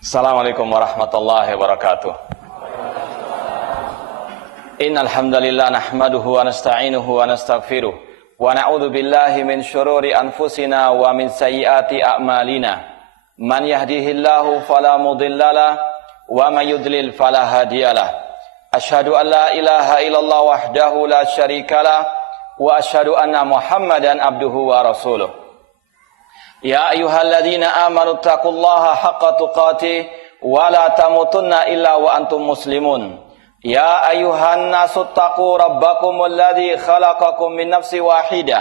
Assalamualaikum warahmatullahi wabarakatuh. Innal hamdalillah nahmaduhu wa nasta'inuhu wa nastaghfiruh wa na'udzu billahi min syururi anfusina wa min sayyiati a'malina. Man yahdihillahu fala mudhillalah wa may yudlil fala hadiyalah. Asyhadu an la ilaha illallah wahdahu la syarikalah wa asyhadu anna Muhammadan abduhu wa rasuluh. Ya ayyuhalladzina amanu taqullaha haqqa tuqatih wa la tamutunna illa wa antum muslimun. Ya ayyuhan nasu taqu rabbakumul ladzi khalaqakum min nafsin wahidah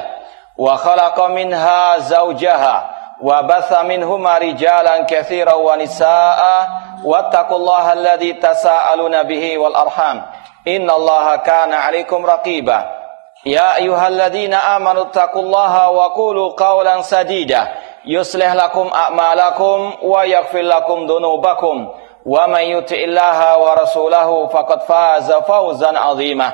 wa khalaqa minha zawjaha wa batha minhuma rijalan katsiran wa nisaa'a wattaqullaha alladzi tasaaluna bihi wal arham innallaha kana 'alaikum raqiba. Ya ayyuhalladzina amanu taqullaha wa qulu qawlan sadida yuslih lakum a'malakum wa yaghfir lakum dhunubakum wa may yuti'illaha wa rasulahu faqad faza fawzan 'azima.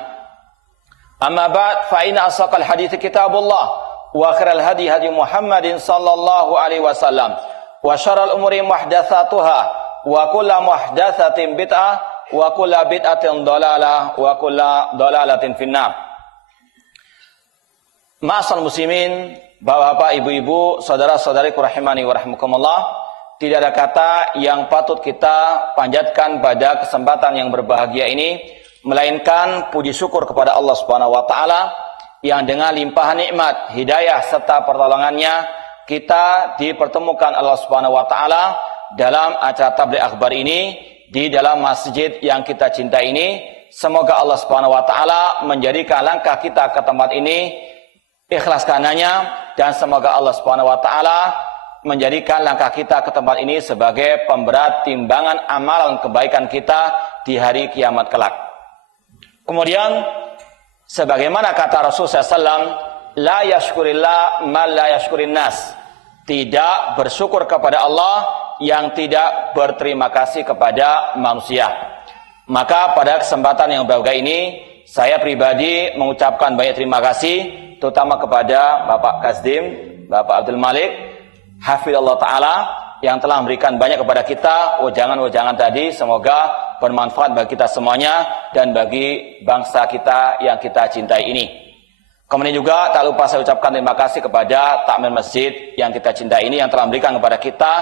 Amma ba'd, fa inna asaqal hadithi kitabullah wa khairal hadi hadi Muhammadin sallallahu alaihi wasallam wa syarrul umuri muhdatsatuha wa kullu muhdatsatin bid'ah wa kullu bid'atin dhalalah wa kullu dhalalatin finnar. Ma'asal muslimin, Bapak, Ibu-ibu, saudara-saudariku rahimani wa rahmukumullah, tidak ada kata yang patut kita panjatkan pada kesempatan yang berbahagia ini melainkan puji syukur kepada Allah Subhanahu wa taala yang dengan limpahan nikmat, hidayah serta pertolongannya kita dipertemukan Allah Subhanahu wa taala dalam acara tabligh akbar ini di dalam masjid yang kita cintai ini. Semoga Allah Subhanahu wa taala menjadikan langkah kita ke tempat ini ikhlas karenanya, dan semoga Allah Subhanahu wa taala menjadikan langkah kita ke tempat ini sebagai pemberat timbangan amalan kebaikan kita di hari kiamat kelak. Kemudian sebagaimana kata Rasulullah SAW, la yashkurillah man la yashkurin nas, tidak bersyukur kepada Allah yang tidak berterima kasih kepada manusia. Maka pada kesempatan yang berbahagia ini saya pribadi mengucapkan banyak terima kasih terutama kepada Bapak Kasdim, Bapak Abdul Malik, hafizallahu taala, yang telah memberikan banyak kepada kita wejangan-wejangan tadi. Semoga bermanfaat bagi kita semuanya dan bagi bangsa kita yang kita cintai ini. Kemudian juga tak lupa saya ucapkan terima kasih kepada takmir masjid yang kita cintai ini yang telah memberikan kepada kita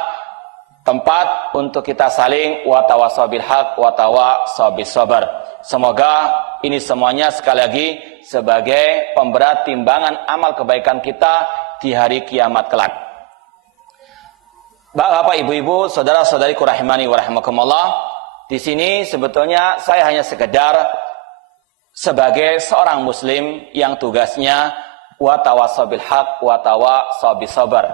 tempat untuk kita saling wa tawassaw bil haq wa tawassaw bis sabr. Semoga ini semuanya sekali lagi sebagai pemberat timbangan amal kebaikan kita di hari kiamat kelak. Bapak, Ibu-ibu, saudara-saudariku rahimani wa rahimakumullah, di sini sebetulnya saya hanya sekedar sebagai seorang muslim yang tugasnya wa tawassaw bil haq wa tawassaw bis sabr.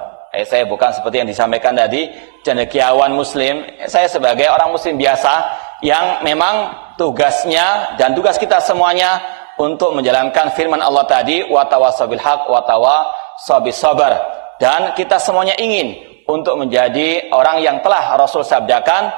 Saya bukan seperti yang disampaikan tadi cendekiawan muslim. Saya sebagai orang muslim biasa yang memang tugasnya dan tugas kita semuanya untuk menjalankan firman Allah tadi wa tawassaw bil haq wa tawassaw bis sabr, dan kita semuanya ingin untuk menjadi orang yang telah Rasul sabdakan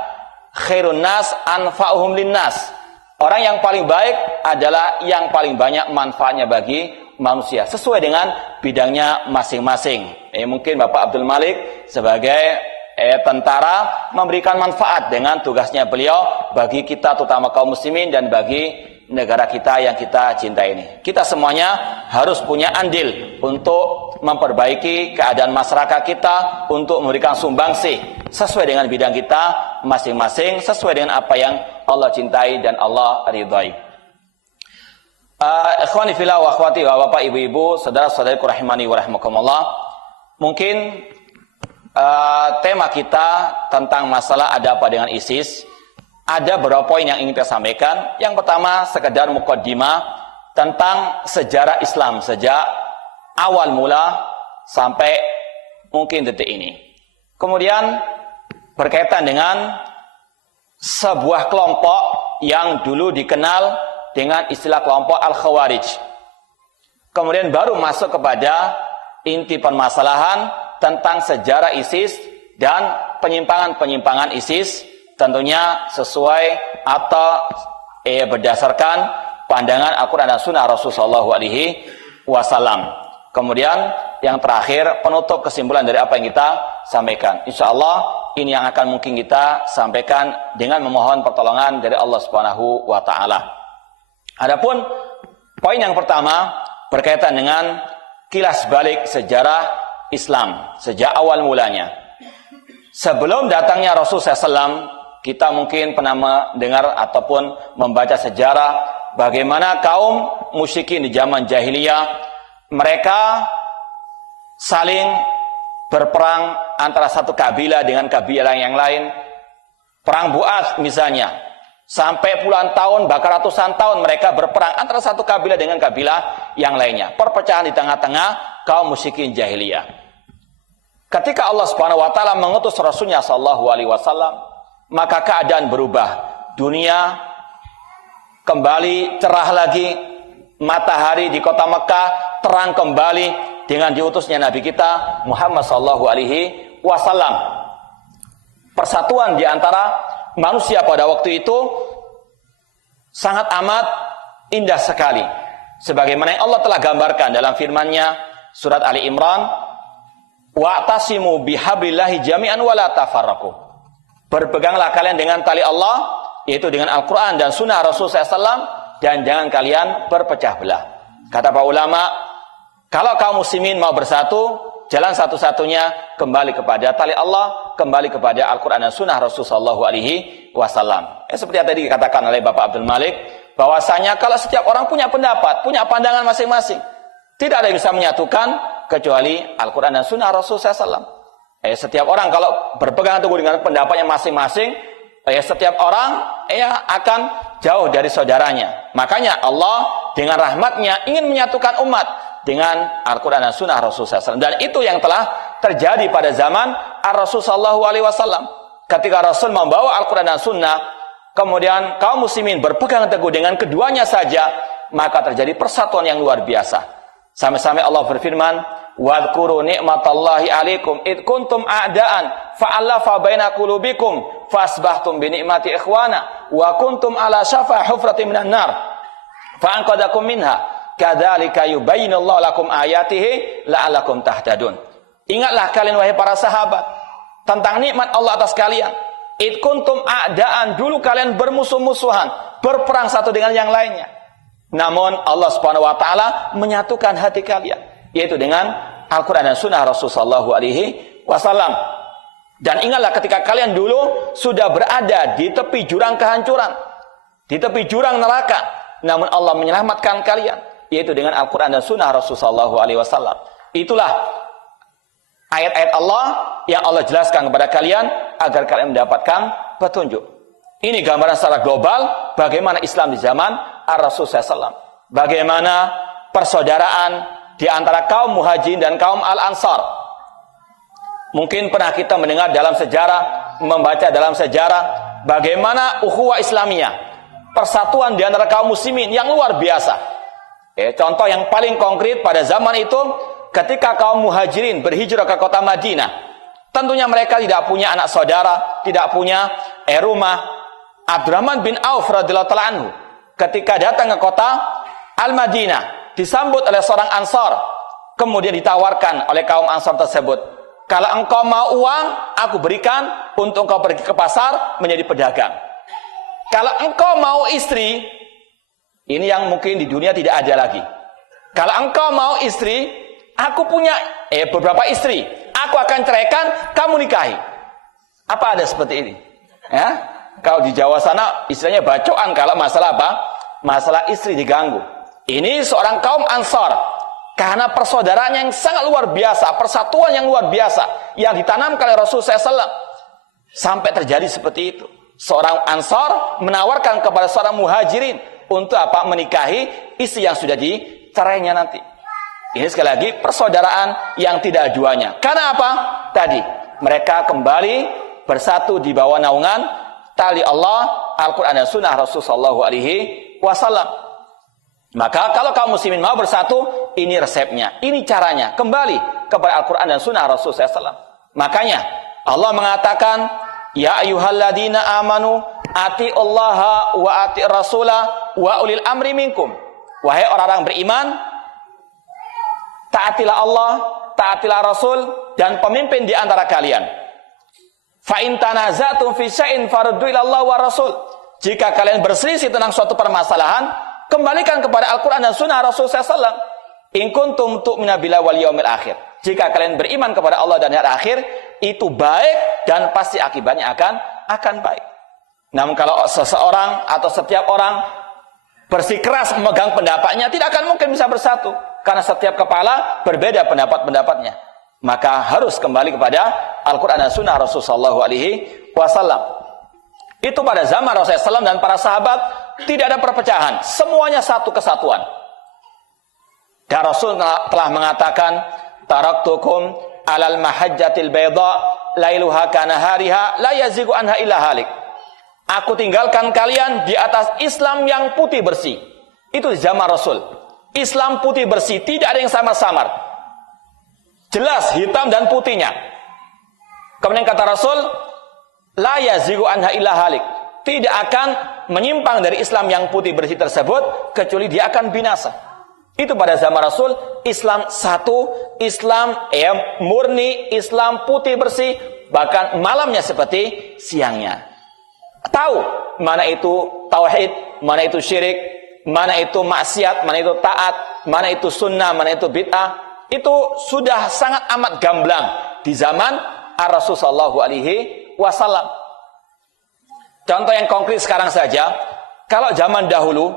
khairun nas anfa'uhum linnas. Orang yang paling baik adalah yang paling banyak manfaatnya bagi manusia sesuai dengan bidangnya masing-masing. Mungkin Bapak Abdul Malik sebagai tentara memberikan manfaat dengan tugasnya beliau bagi kita terutama kaum muslimin dan bagi negara kita yang kita cintai ini. Kita semuanya harus punya andil untuk memperbaiki keadaan masyarakat kita, untuk memberikan sumbangsih sesuai dengan bidang kita masing-masing, sesuai dengan apa yang Allah cintai dan Allah ridhai. Ikhwani fillah wa akhwati wa bapak ibu-ibu, saudara-saudariku rahimani wa rahimakumullah. Mungkin tema kita tentang masalah ada apa dengan ISIS. Ada beberapa poin yang ingin kita sampaikan. Yang pertama, sekedar muqaddimah tentang sejarah Islam sejak awal mula sampai mungkin detik ini. Kemudian berkaitan dengan sebuah kelompok yang dulu dikenal dengan istilah kelompok Al-Khawarij. Kemudian baru masuk kepada inti permasalahan tentang sejarah ISIS dan penyimpangan-penyimpangan ISIS, tentunya sesuai atau berdasarkan pandangan Al-Quran dan Sunnah Rasulullah SAW. Kemudian yang terakhir, penutup kesimpulan dari apa yang kita sampaikan. Insya Allah ini yang akan mungkin kita sampaikan dengan memohon pertolongan dari Allah Subhanahu wa taala. Adapun poin yang pertama berkaitan dengan kilas balik sejarah Islam sejak awal mulanya. Sebelum datangnya Rasulullah SAW, kita mungkin pernah mendengar ataupun membaca sejarah bagaimana kaum musyrikin di zaman jahiliyah mereka saling berperang antara satu kabilah dengan kabilah yang lain. Perang Bu'ats misalnya, sampai puluhan tahun bahkan ratusan tahun mereka berperang antara satu kabilah dengan kabilah yang lainnya. Perpecahan di tengah-tengah kaum musyrikin jahiliyah. Ketika Allah Subhanahu wa taala mengutus Rasulnya sallallahu alaihi wasallam, maka keadaan berubah. Dunia kembali cerah lagi, matahari di kota Mekah terang kembali dengan diutusnya Nabi kita Muhammad sallallahu alaihi wasallam. Persatuan di antara manusia pada waktu itu sangat amat indah sekali. Sebagaimana yang Allah telah gambarkan dalam firman-Nya surat Ali Imran, "Wa'tasimu bihablillahi jami'an wa la tafarraqu." Berpeganglah kalian dengan tali Allah, yaitu dengan Al-Quran dan Sunnah Rasulullah SAW, dan jangan kalian berpecah belah. Kata para ulama, kalau kaum muslimin mau bersatu, jalan satu-satunya kembali kepada tali Allah, kembali kepada Al-Quran dan Sunnah Rasulullah SAW. Seperti yang tadi dikatakan oleh Bapak Abdul Malik, bahwasanya kalau setiap orang punya pendapat, punya pandangan masing-masing, tidak ada yang bisa menyatukan kecuali Al-Quran dan Sunnah Rasulullah SAW. Setiap orang kalau berpegang teguh dengan pendapatnya masing-masing, setiap orang akan jauh dari saudaranya. Makanya Allah dengan rahmatnya ingin menyatukan umat dengan Al-Quran dan Sunnah Rasulullah SAW. Dan itu yang telah terjadi pada zaman Ar-Rasul Sallallahu Alaihi Wasallam. Ketika Rasul membawa Al-Quran dan Sunnah, kemudian kaum muslimin berpegang teguh dengan keduanya saja, maka terjadi persatuan yang luar biasa. Sampai-sampai Allah berfirman, "Wadhkuru ni'matallahi 'alaikum id kuntum a'daan fa'alafa baina qulubikum fasbahtum bi ni'mati ikhwana wa kuntum ala syafa hufratin minan nar fa'anqadakum minha kadzalika yubayyinullahu lakum ayatihi la'allakum tahtadun." Ingatlah kalian wahai para sahabat tentang nikmat Allah atas kalian. Id kuntum a'daan, dulu kalian bermusuh-musuhan, berperang satu dengan yang lainnya. Namun Allah Subhanahu wa taala menyatukan hati kalian, yaitu dengan Al-Quran dan Sunnah Rasulullah SAW. Dan ingatlah ketika kalian dulu sudah berada di tepi jurang kehancuran, di tepi jurang neraka, namun Allah menyelamatkan kalian, yaitu dengan Al-Quran dan Sunnah Rasulullah SAW. Itulah ayat-ayat Allah yang Allah jelaskan kepada kalian agar kalian mendapatkan petunjuk. Ini gambaran secara global bagaimana Islam di zaman Ar-Rasul SAW. Bagaimana persaudaraan di antara kaum muhajirin dan kaum al-ansar. Mungkin pernah kita mendengar dalam sejarah, membaca dalam sejarah bagaimana ukhuwah Islamiyah, persatuan di antara kaum muslimin yang luar biasa. Contoh yang paling konkret pada zaman itu ketika kaum muhajirin berhijrah ke kota Madinah. Tentunya mereka tidak punya anak saudara, tidak punya rumah. Abdurrahman bin Auf radhiyallahu ta'ala anhu ketika datang ke kota Al-Madinah disambut oleh seorang Ansar, kemudian ditawarkan oleh kaum Ansar tersebut, kalau engkau mau uang, aku berikan untuk engkau pergi ke pasar menjadi pedagang. Kalau engkau mau istri, ini yang mungkin di dunia tidak ada lagi. Kalau engkau mau istri, aku punya beberapa istri, aku akan ceraikan, kamu nikahi. Apa ada seperti ini? Ya? Kalau di Jawa sana istilahnya bacoan kalau masalah apa? Masalah istri diganggu. Ini seorang kaum Ansar, karena persaudaraannya yang sangat luar biasa, persatuan yang luar biasa yang ditanamkan oleh Rasulullah SAW, sampai terjadi seperti itu. Seorang Ansar menawarkan kepada seorang muhajirin untuk apa? Menikahi istri yang sudah dicerainya nanti. Ini sekali lagi persaudaraan yang tidak duanya. Karena apa? Tadi mereka kembali bersatu di bawah naungan tali Allah, Al-Quran dan Sunnah Rasulullah SAW. Maka kalau kaum muslimin mau bersatu, ini resepnya, ini caranya, kembali kepada Al-Quran dan Sunnah Rasulullah SAW. Makanya Allah mengatakan, Ya ayyuhalladzina amanu ati'ullaha wa ati' rasulah wa ulil amri minkum. Wahai orang-orang beriman, taatilah Allah, taatilah Rasul dan pemimpin di antara kalian. Fa in tanaza'tum fi syai'in faruddu ila Allah wa Rasul. Jika kalian berselisih tentang suatu permasalahan, kembalikan kepada Al-Qur'an dan Sunnah Rasul SAW. In kuntum tu'minu billahi wal yaumil akhir. Jika kalian beriman kepada Allah dan hari akhir, itu baik dan pasti akibatnya akan baik. Namun kalau seseorang atau setiap orang bersikeras memegang pendapatnya, tidak akan mungkin bisa bersatu. Karena setiap kepala berbeda pendapat-pendapatnya. Maka harus kembali kepada Al-Quran dan Sunnah Rasulullah SAW. Itu pada zaman Rasulullah SAW dan para sahabat tidak ada perpecahan. Semuanya satu kesatuan. Dan Rasul telah mengatakan, taraktukum alal mahajjatil bayda lailuha kanahariha la yazigu anha illa halik. Aku tinggalkan kalian di atas Islam yang putih bersih. Itu di zaman Rasul. Islam putih bersih, tidak ada yang samar-samar. Jelas hitam dan putihnya. Kemudian kata Rasul, la yazigu anha illa halik. Tidak akan menyimpang dari Islam yang putih bersih tersebut kecuali dia akan binasa. Itu pada zaman Rasul, Islam satu, Islam murni, Islam putih bersih, bahkan malamnya seperti siangnya. Tahu mana itu tauhid, mana itu syirik, mana itu maksiat, mana itu taat, mana itu sunnah, mana itu bid'ah. Itu sudah sangat amat gamblang di zaman Rasul sallallahu alaihi wasallam. Contoh yang konkret sekarang saja, kalau zaman dahulu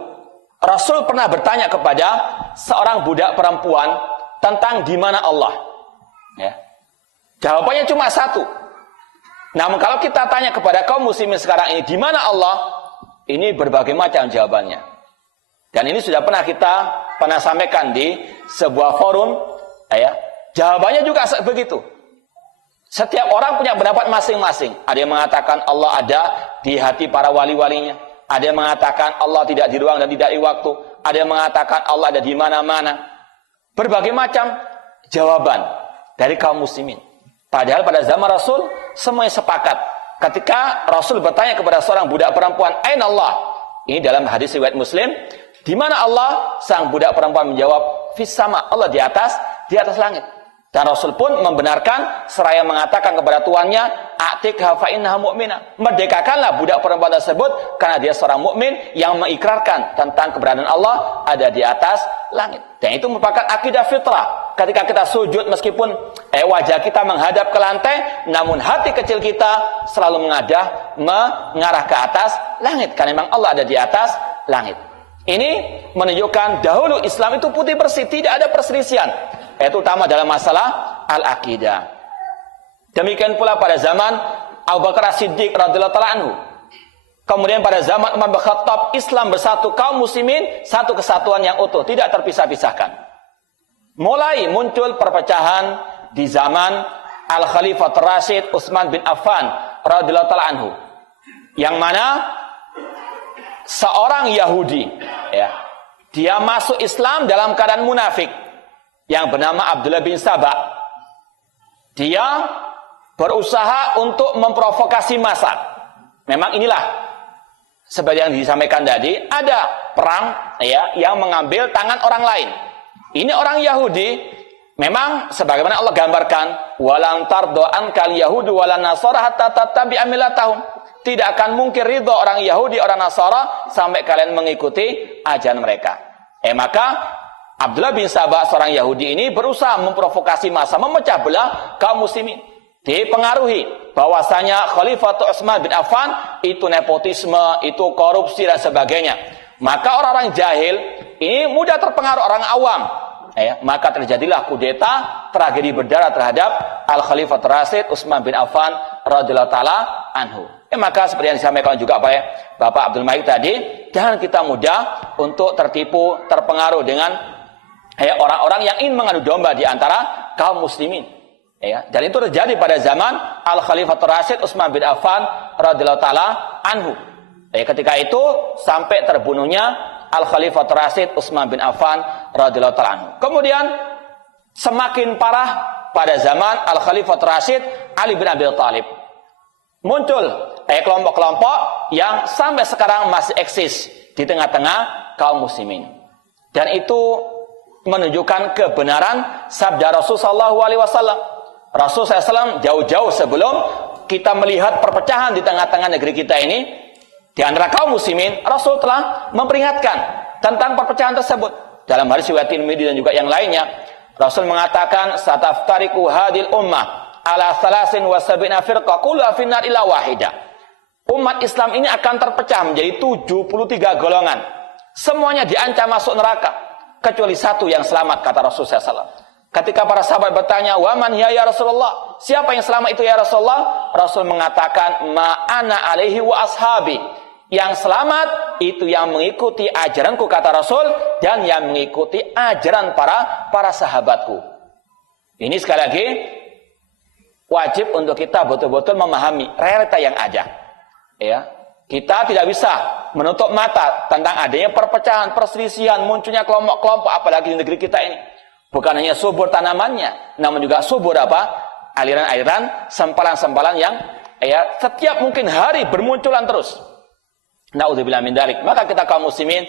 Rasul pernah bertanya kepada seorang budak perempuan tentang di mana Allah. Ya. Jawabannya cuma satu. Namun kalau kita tanya kepada kaum muslimin sekarang ini, di mana Allah? Ini berbagai macam jawabannya. Dan ini sudah pernah kita sampaikan di sebuah forum. Ya. Jawabannya juga begitu. Setiap orang punya pendapat masing-masing. Ada yang mengatakan Allah ada di hati para wali-walinya. Ada yang mengatakan Allah tidak di ruang dan tidak di waktu. Ada yang mengatakan Allah ada di mana-mana. Berbagai macam jawaban dari kaum muslimin. Padahal pada zaman Rasul semuanya sepakat. Ketika Rasul bertanya kepada seorang budak perempuan, "Aina Allah?" Ini dalam hadis riwayat Muslim. Di mana Allah? Sang budak perempuan menjawab, "Fis sama." Allah di atas langit. Dan Rasul pun membenarkan seraya mengatakan kepada tuannya, "A'tikha fa innaha mu'minah." Merdekakanlah budak perempuan tersebut karena dia seorang mukmin yang mengikrarkan tentang keberadaan Allah ada di atas langit. Dan itu merupakan akidah fitrah. Ketika kita sujud meskipun wajah kita menghadap ke lantai, namun hati kecil kita selalu mengarah ke atas langit karena memang Allah ada di atas langit. Ini menunjukkan dahulu Islam itu putih bersih, tidak ada perselisihan. Itu utama dalam masalah al-aqidah. Demikian pula pada zaman Abu Bakar As-Siddiq radhiyallahu ta'ala anhu. Kemudian pada zaman Umar bin Khattab, Islam bersatu, kaum muslimin satu kesatuan yang utuh, tidak terpisah-pisahkan. Mulai muncul perpecahan di zaman Al-Khalifah Rasyid Utsman bin Affan radhiyallahu ta'ala anhu. Yang mana seorang Yahudi, dia masuk Islam dalam keadaan munafik, yang bernama Abdullah bin Sabah. Dia berusaha untuk memprovokasi massa. Memang inilah seperti yang disampaikan tadi, ada perang yang mengambil tangan orang lain. Ini orang Yahudi, memang sebagaimana Allah gambarkan, walan tardo ankal yahudu walan nasara hatta tattabi'a millatahum. Tidak akan mungkin ridho orang Yahudi, orang Nasara sampai kalian mengikuti ajaran mereka. Maka Abdullah bin Sabah, seorang Yahudi ini berusaha memprovokasi massa, memecah belah kaum muslimin. Dipengaruhi bahwasanya Khalifah Utsman bin Affan itu nepotisme, itu korupsi dan sebagainya. Maka orang-orang jahil ini mudah terpengaruh orang awam. Maka terjadilah kudeta, tragedi berdarah terhadap Al-Khalifah Rasyid Utsman bin Affan radhiyallahu taala anhu. Maka seperti yang disampaikan juga Bapak Abdul Malik tadi, jangan kita mudah untuk tertipu, terpengaruh dengan orang-orang yang ingin mengadu domba di antara kaum muslimin. Dan itu terjadi pada zaman Al-Khalifah Rasyid Utsman bin Affan radhiyallahu taala anhu. Ketika itu sampai terbunuhnya Al-Khalifah Rasyid Utsman bin Affan radhiyallahu taala anhu. Kemudian semakin parah pada zaman Al-Khalifah Rasyid Ali bin Abi Thalib. Muncul kelompok-kelompok yang sampai sekarang masih eksis di tengah-tengah kaum muslimin. Dan itu menunjukkan kebenaran sabda Rasul sallallahu alaihi wasallam. Rasul SAW jauh-jauh sebelum kita melihat perpecahan di tengah-tengah negeri kita ini, di antara kaum muslimin, Rasul telah memperingatkan tentang perpecahan tersebut. Dalam hadis riwayat Tirmidzi dan juga yang lainnya, Rasul mengatakan, "Sataftariqu hadhil ummah ala 73 firqah kulluha finnar illa wahidah." Umat Islam ini akan terpecah menjadi 73 golongan. Semuanya diancam masuk neraka kecuali satu yang selamat, kata Rasulullah SAW. Ketika para sahabat bertanya, "Wa man ya Rasulullah?" Siapa yang selamat itu ya Rasulullah? Rasul mengatakan, "Ma ana alaihi wa ashabi." Yang selamat itu yang mengikuti ajaranku, kata Rasul, dan yang mengikuti ajaran para sahabatku. Ini sekali lagi wajib untuk kita betul-betul memahami realita yang ada. Ya, kita tidak bisa menutup mata tentang adanya perpecahan, perselisihan, munculnya kelompok-kelompok, apalagi di negeri kita ini. Bukan hanya subur tanamannya, namun juga subur aliran-aliran, sempalan-sempalan yang setiap mungkin hari bermunculan terus. Na'udzubillah min dzalik. Maka kita kaum muslimin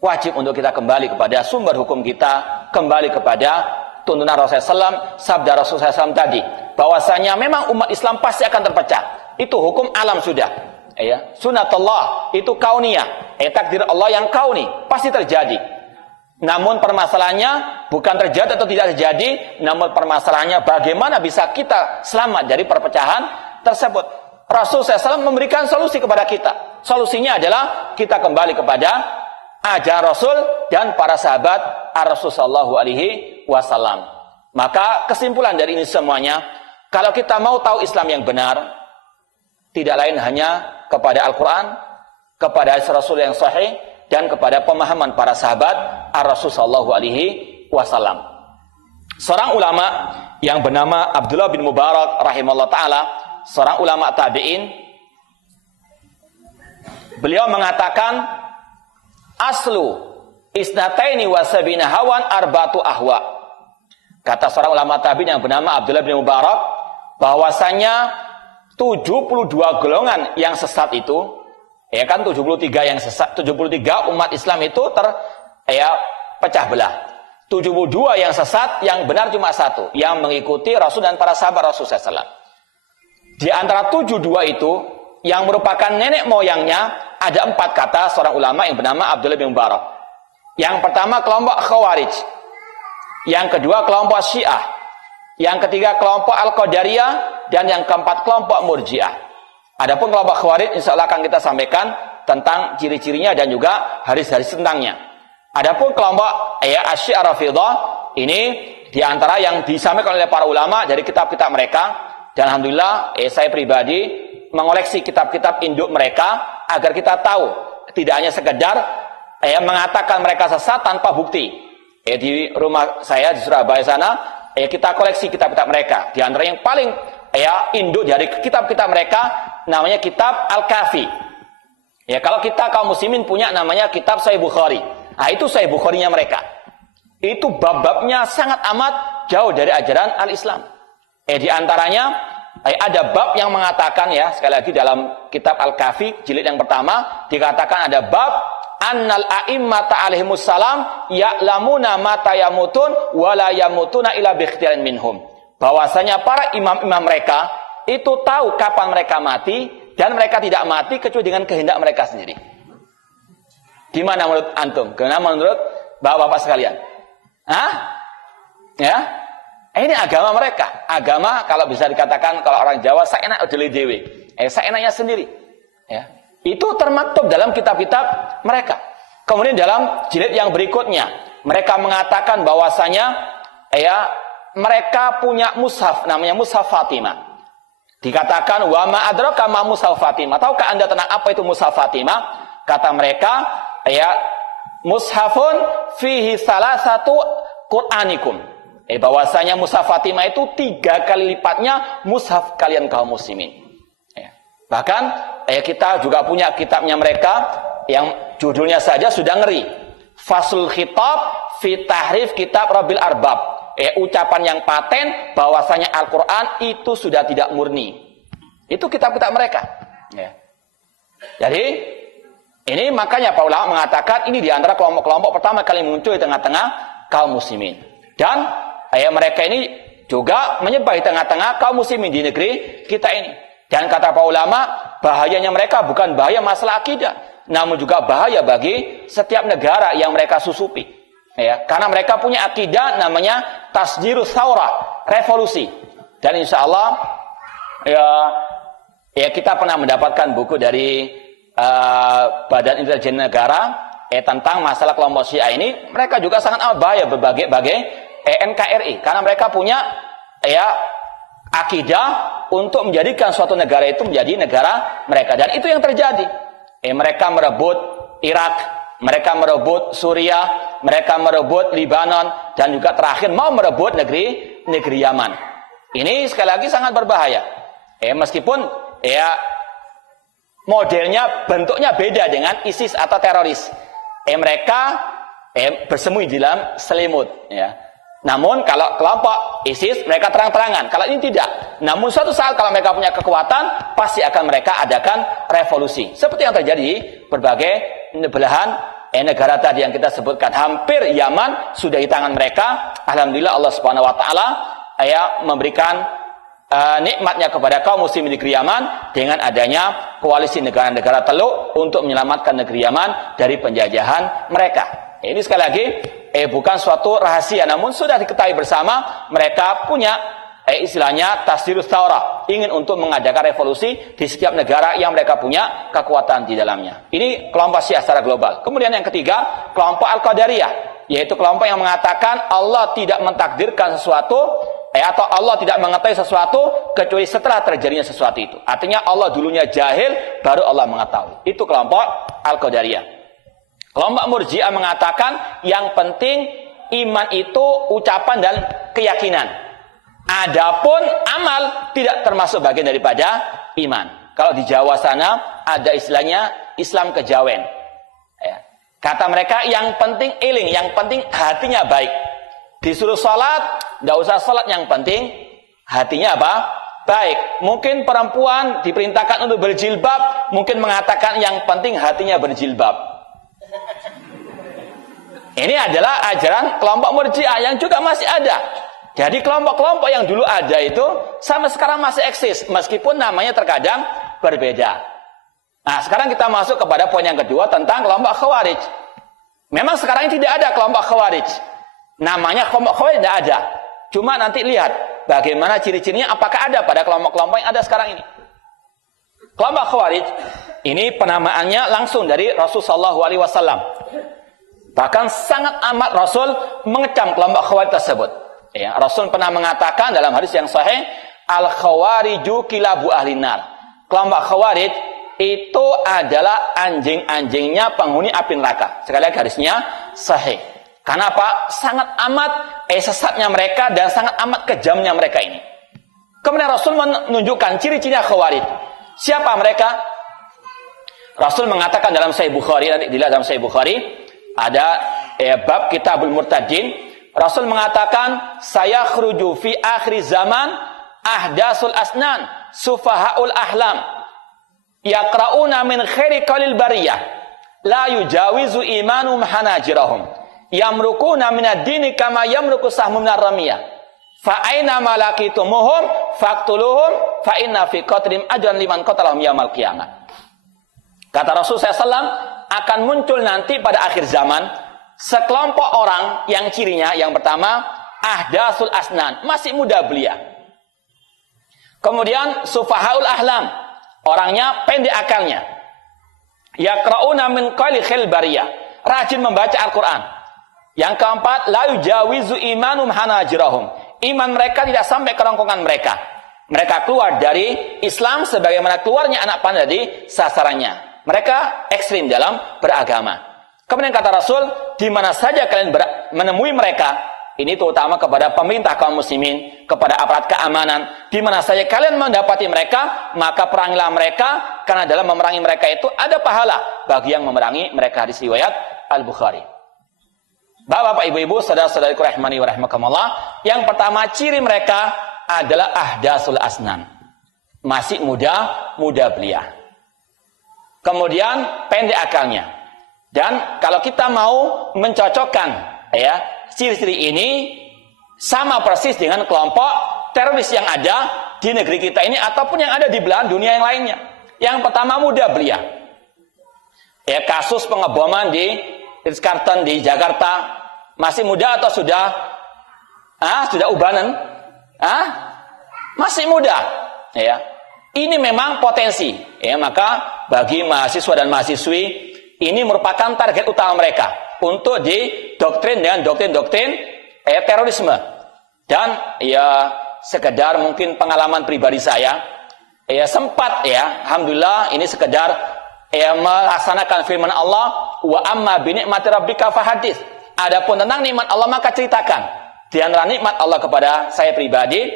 wajib untuk kita kembali kepada sumber hukum kita, kembali kepada tuntunan Rasulullah SAW, sabda Rasulullah SAW tadi, bahwasanya memang umat Islam pasti akan terpecah. Itu hukum alam sudah. Sunatullah itu kauniyah. Takdir Allah yang kauni pasti terjadi. Namun permasalahannya bukan terjadi atau tidak terjadi, namun permasalahannya bagaimana bisa kita selamat dari perpecahan tersebut. Rasulullah SAW memberikan solusi kepada kita. Solusinya adalah kita kembali kepada ajaran Rasul dan para sahabat Rasul sallallahu alaihi wasallam. Maka kesimpulan dari ini semuanya, kalau kita mau tahu Islam yang benar, tidak lain hanya kepada Al-Quran, kepada Rasul yang sahih, dan kepada pemahaman para sahabat Rasul sallallahu alaihi wasallam. Seorang ulama yang bernama Abdullah bin Mubarak rahimahullah ta'ala, seorang ulama tabi'in, beliau mengatakan, aslu isnataini wa sabina hawan arba'atu ahwa. Kata seorang ulama tabi'in yang bernama Abdullah bin Mubarak, bahwasanya 72 golongan yang sesat itu, 73 yang sesat, 73 umat Islam itu pecah belah. 72 yang sesat, yang benar cuma satu, yang mengikuti Rasul dan para sahabat Rasul SAW. Di antara 72 itu, yang merupakan nenek moyangnya, ada 4 kata seorang ulama yang bernama Abdullah bin Mubarak. Yang pertama kelompok Khawarij, yang kedua kelompok Syiah, yang ketiga kelompok Al-Qadariyah, dan yang keempat kelompok Murji'ah. Adapun kelompok Khawarij insya Allah akan kita sampaikan tentang ciri-cirinya dan juga hadis-hadis tentangnya. Adapun kelompok Asy-Syiah Rafidhah, ini diantara yang disampaikan oleh para ulama dari kitab-kitab mereka. Dan alhamdulillah saya pribadi mengoleksi kitab-kitab induk mereka agar kita tahu, tidak hanya sekedar mengatakan mereka sesat tanpa bukti. Di rumah saya di Surabaya sana, kita koleksi kitab-kitab mereka. Di antara yang paling induk dari kitab-kitab mereka namanya kitab Al-Kafi. Kalau kita kaum muslimin punya namanya kitab Sahih Bukhari. Nah, itu Sahih Bukharinya mereka. Itu bab-babnya sangat amat jauh dari ajaran al-Islam. Di antaranya ada bab yang mengatakan, sekali lagi dalam kitab Al-Kafi jilid yang pertama dikatakan ada bab annal a'immata alaihimus salam ya'lamuna mata yamutun wa la yamutuna illa bi ikhtiyarin minhum. Bahwasanya para imam-imam mereka itu tahu kapan mereka mati dan mereka tidak mati kecuali dengan kehendak mereka sendiri. Gimana menurut antum? Gimana menurut bapak-bapak sekalian? Ini agama mereka. Agama kalau bisa dikatakan kalau orang Jawa saenak udele dewe. Saenaknya sendiri. Itu termaktub dalam kitab-kitab mereka. Kemudian dalam jilid yang berikutnya, mereka mengatakan bahwasanya mereka punya mushaf namanya mushaf Fatimah. Dikatakan wa ma adraka ma mushaf Fatimah. Tahukah Anda tentang apa itu mushaf Fatimah? Kata mereka, mushafun fihi salasatu Qur'anikum. Bahwasanya mushaf Fatimah itu 3 kali lipatnya mushaf kalian kaum muslimin. Bahkan kita juga punya kitabnya mereka yang judulnya saja sudah ngeri. Faslul Khitab fi Tahrif Kitab Rabbil Arbab. Ucapan yang paten bahwasanya Al-Quran itu sudah tidak murni. Itu kitab-kitab mereka. Jadi ini makanya para ulama mengatakan ini diantara kelompok-kelompok pertama kali muncul di tengah-tengah kaum muslimin. Dan mereka ini juga menyebar di tengah-tengah kaum muslimin di negeri kita ini. Dan kata para ulama, bahayanya mereka bukan bahaya masalah akidah, namun juga bahaya bagi setiap negara yang mereka susupi. Ya, karena mereka punya akidah namanya tasjirus thawrah, revolusi. Dan insya Allah ya kita pernah mendapatkan buku dari Badan Intelijen Negara tentang masalah kelompok Syiah ini. Mereka juga sangat amat bahaya berbagai NKRI, karena mereka punya akidah untuk menjadikan suatu negara itu menjadi negara mereka. Dan itu yang terjadi. Mereka merebut Irak, mereka merebut Suriah, mereka merebut Libanon, dan juga terakhir mau merebut negeri Yaman. Ini sekali lagi sangat berbahaya. Meskipun modelnya, bentuknya beda dengan ISIS atau teroris. Mereka bersembunyi di dalam selimut, ya. Namun kalau kelompok ISIS mereka terang-terangan, kalau ini tidak. Namun suatu saat kalau mereka punya kekuatan, pasti akan mereka adakan revolusi. Seperti yang terjadi di berbagai belahan negara tadi yang kita sebutkan. Hampir Yaman sudah di tangan mereka. Alhamdulillah Allah Subhanahu wa taala memberikan nikmatnya kepada kaum muslimin negeri Yaman dengan adanya koalisi negara-negara Teluk untuk menyelamatkan negeri Yaman dari penjajahan mereka. Ini sekali lagi bukan suatu rahasia, namun sudah diketahui bersama. Mereka punya istilahnya tasdirus thawrah, ingin untuk mengadakan revolusi di setiap negara yang mereka punya kekuatan di dalamnya. Ini kelompok Syiah secara global. Kemudian yang ketiga, kelompok Al-Qadariyah, yaitu kelompok yang mengatakan Allah tidak mentakdirkan sesuatu atau Allah tidak mengetahui sesuatu kecuali setelah terjadinya sesuatu itu. Artinya Allah dulunya jahil, baru Allah mengetahui. Itu kelompok Al-Qadariyah. Kelompok Murji'ah mengatakan yang penting iman itu ucapan dan keyakinan. Adapun amal tidak termasuk bagian daripada iman. Kalau di Jawa sana ada istilahnya Islam kejawen. Kata mereka yang penting iling, yang penting hatinya baik. Disuruh sholat, tidak usah sholat, yang penting hatinya apa? Baik. Mungkin perempuan diperintahkan untuk berjilbab, mungkin mengatakan yang penting hatinya berjilbab. Ini adalah ajaran kelompok Murji'ah yang juga masih ada. Jadi kelompok-kelompok yang dulu ada itu sampai sekarang masih eksis, meskipun namanya terkadang berbeda. Nah, sekarang kita masuk kepada poin yang kedua tentang kelompok Khawarij. Memang sekarang ini tidak ada kelompok Khawarij. Namanya kelompok Khawarij tidak ada. Cuma nanti lihat bagaimana ciri-cirinya, apakah ada pada kelompok-kelompok yang ada sekarang ini. Kelompok Khawarij ini penamaannya langsung dari Rasulullah SAW. Bahkan sangat amat Rasul mengecam kelompok Khawarij tersebut. Rasul pernah mengatakan dalam hadis yang sahih, Al-Khawariju kilabu ahlinar. Kelompok Khawarij itu adalah anjing-anjingnya penghuni api neraka. Sekali lagi hadisnya sahih. Kenapa? Sangat amat sesatnya mereka dan sangat amat kejamnya mereka ini. Kemudian Rasul menunjukkan ciri-ciri Khawarij. Siapa mereka? Rasul mengatakan dalam Sahih Bukhari, nanti dilihat dalam Sahih Bukhari, ada bab Kitabul Murtadin. Rasul mengatakan, saya khruju fi akhir zaman ahdasul asnan sufahaul ahlam yaqra'una min khairi qalil bariyah la yujawizu imanum hanajirahum yamrukuna min ad-dini kama yamruku sahmun minar ramiyah fa aina malakitumuhum faqtuluhum fa inna fi qatrim ajran liman qatalahum yaumil qiyamah. Kata Rasul SAW, akan muncul nanti pada akhir zaman sekelompok orang yang cirinya yang pertama ahdasul asnan, masih muda belia. Kemudian sufahaul ahlam, orangnya pendek akalnya. Yaqra'una min qali khil bariyah, rajin membaca Al-Qur'an. Yang keempat, la yujawizu imanum hanajirahum, iman mereka tidak sampai kerongkongan mereka. Mereka keluar dari Islam sebagaimana keluarnya anak panah dari sasarannya. Mereka ekstrim dalam beragama. Kemudian kata Rasul, di mana saja kalian menemui mereka, ini terutama kepada pemerintah kaum muslimin, kepada aparat keamanan, di mana saja kalian mendapati mereka, maka perangilah mereka, karena dalam memerangi mereka itu ada pahala bagi yang memerangi mereka. Hadis riwayat Al-Bukhari. Bapak-bapak, ibu-ibu, saudara-saudariku rahimani wa rahimakumullah, yang pertama ciri mereka adalah ahdasul asnan, masih muda belia. Kemudian pendek akalnya. Dan kalau kita mau mencocokkan ciri-ciri ini sama persis dengan kelompok teroris yang ada di negeri kita ini ataupun yang ada di belahan dunia yang lainnya. Yang pertama muda belia. Ya, kasus pengeboman di Ritz-Carlton di Jakarta masih muda atau sudah ubanan? Masih muda. Ya. Ini memang potensi. Ya, maka bagi mahasiswa dan mahasiswi ini merupakan target utama mereka untuk didoktrin dengan doktrin-doktrin terorisme. Dan ya sekedar mungkin pengalaman pribadi saya, ya sempat ya, alhamdulillah ini sekedar melaksanakan firman Allah, wa amma bi ni'mati rabbika fahadits. Adapun tentang nikmat Allah maka ceritakan. Di antara nikmat Allah kepada saya pribadi,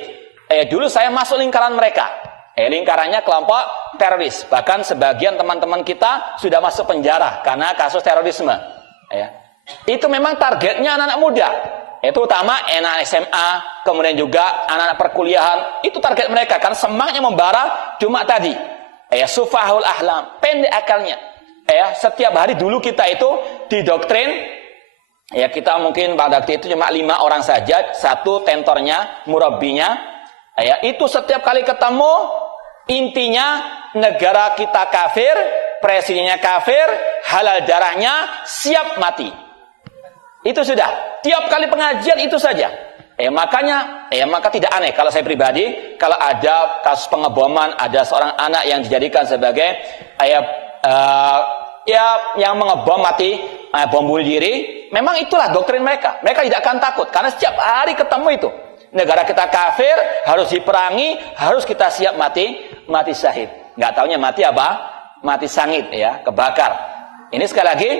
dulu saya masuk lingkaran mereka. Lingkarannya kelompok teroris. Bahkan sebagian teman-teman kita sudah masuk penjara karena kasus terorisme. Ya. Itu memang targetnya anak-anak muda. Itu utama anak SMA, kemudian juga anak-anak perkuliahan. Itu target mereka karena semangatnya membara cuma tadi. Sufahul ahlam, pendek akalnya. Setiap hari dulu kita itu didoktrin. Ya, kita mungkin pada waktu itu cuma 5 orang saja, 1 tentornya, murabbinya. Itu setiap kali ketemu intinya negara kita kafir, presidennya kafir, halal darahnya, siap mati. Itu sudah. Tiap kali pengajian itu saja. Maka tidak aneh kalau saya pribadi, kalau ada kasus pengeboman, ada seorang anak yang dijadikan sebagai yang mengebom mati, bom bunuh diri, memang itulah doktrin mereka. Mereka tidak akan takut karena setiap hari ketemu itu. Negara kita kafir, harus diperangi, harus kita siap mati syahid. Nggak taunya mati apa? Mati sangit, ya, kebakar. Ini sekali lagi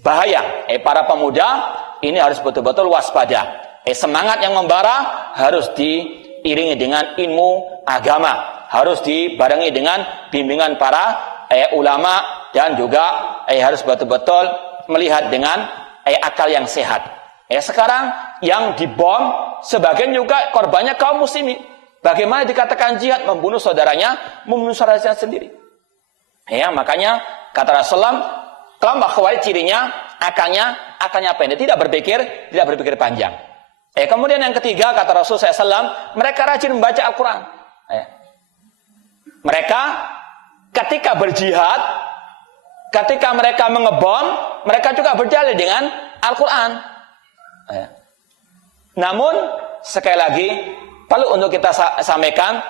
bahaya. Para pemuda ini harus betul-betul waspada. Semangat yang membara harus diiringi dengan ilmu agama, harus dibarengi dengan bimbingan para ulama dan juga harus betul-betul melihat dengan akal yang sehat. Sekarang yang dibom sebagian juga korbannya kaum muslimin. Bagaimana dikatakan jihad? Membunuh saudaranya, membunuh saudaranya sendiri. Makanya kata Rasulullah, kelompok Khawarij cirinya akalnya pendek, tidak berpikir panjang. Kemudian yang ketiga kata Rasulullah SAW, mereka rajin membaca Al-Quran. Mereka ketika berjihad, ketika mereka mengebom, mereka juga berdalil dengan Al-Quran. Namun sekali lagi perlu untuk kita sampaikan,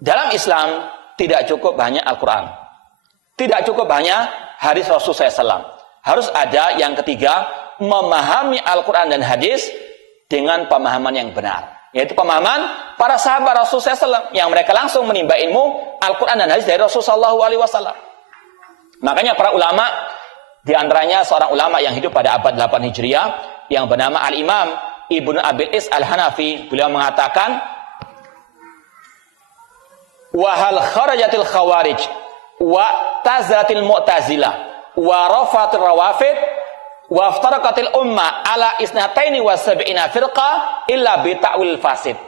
dalam Islam tidak cukup hanya Al-Quran, tidak cukup hanya hadis Rasulullah SAW. Harus ada yang ketiga, memahami Al-Quran dan hadis dengan pemahaman yang benar, yaitu pemahaman para sahabat Rasulullah SAW yang mereka langsung menimba ilmu Al-Quran dan hadis dari Rasulullah SAW. Makanya para ulama, di antaranya seorang ulama yang hidup pada abad 8 Hijriah yang bernama Al-Imam Ibnu Abil Is Al-Hanafi, beliau mengatakan, wa hal kharajatil khawarij wa tazatil mu'tazilah wa rafatil rawafid wa aftaraqatil umma ala isnataini wa sab'ina firqa illa bi ta'wil fasid.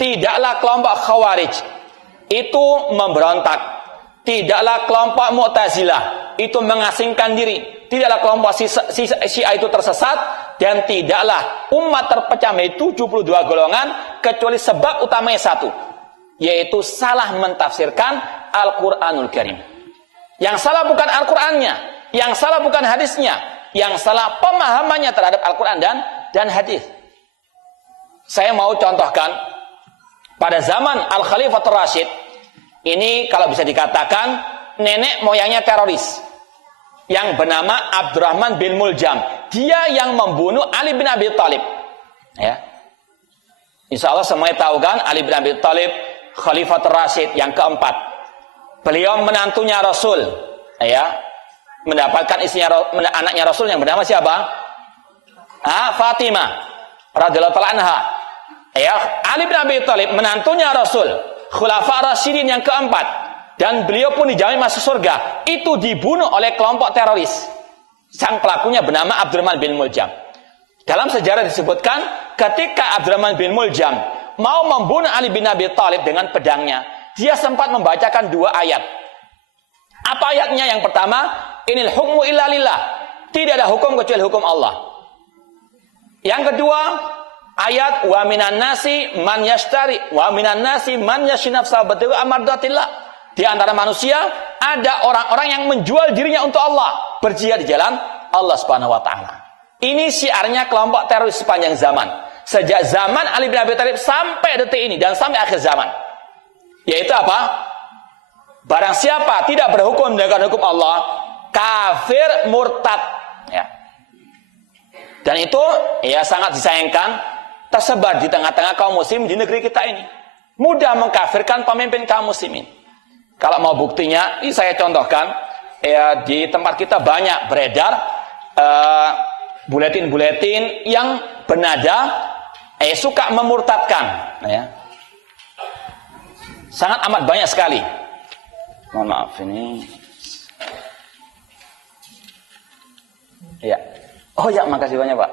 Tidaklah kelompok khawarij itu memberontak, tidaklah kelompok mu'tazilah itu mengasingkan diri, tidaklah kelompok Syiah itu tersesat, dan tidaklah umat terpecah menjadi 72 golongan kecuali sebab utamanya satu, yaitu salah mentafsirkan Al-Quranul Karim. Yang salah bukan Al-Qurannya, yang salah bukan hadisnya, yang salah pemahamannya terhadap Al-Quran dan hadis. Saya mau contohkan, pada zaman Al-Khalifatul Rasyid, ini kalau bisa dikatakan nenek moyangnya teroris, yang bernama Abdurrahman bin Muljam. Dia yang membunuh Ali bin Abi Thalib. Insya Allah semuanya tahu kan, Ali bin Abi Thalib Khalifatul Rasyid yang keempat. Beliau menantunya Rasul, mendapatkan anaknya Rasul yang bernama siapa? Fatimah radhiyallahu ta'ala anha. Ali bin Abi Thalib menantunya Rasul, Khulafa Rasyidin yang keempat, dan beliau pun dijamin masuk surga. Itu dibunuh oleh kelompok teroris. Sang pelakunya bernama Abdurrahman bin Muljam. Dalam sejarah disebutkan, ketika Abdurrahman bin Muljam mau membunuh Ali bin Abi Thalib dengan pedangnya, dia sempat membacakan 2 ayat. Apa ayatnya? Yang pertama, inil hukmu illa lillah, tidak ada hukum kecuali hukum Allah. Yang kedua, Ayat wa minan nasi man yashtari wa minan nasi man yashnafsa batu amardatillah. Di antara manusia ada orang-orang yang menjual dirinya untuk Allah, berjihad di jalan Allah Subhanahu wa taala. Ini syiarnya kelompok teroris sepanjang zaman. Sejak zaman Ali bin Abi Thalib sampai detik ini dan sampai akhir zaman. Yaitu apa? Barang siapa tidak berhukum dengan hukum Allah, kafir murtad. Ya. Dan itu ya sangat disayangkan tersebar di tengah-tengah kaum muslim di negeri kita ini. Mudah mengkafirkan pemimpin kaum muslimin. Kalau mau buktinya, ini saya contohkan, ya di tempat kita banyak beredar buletin-buletin yang bernada suka memurtadkan, ya. Sangat amat banyak sekali. Mohon maaf ini. Ya. Oh ya, makasih banyak, Pak.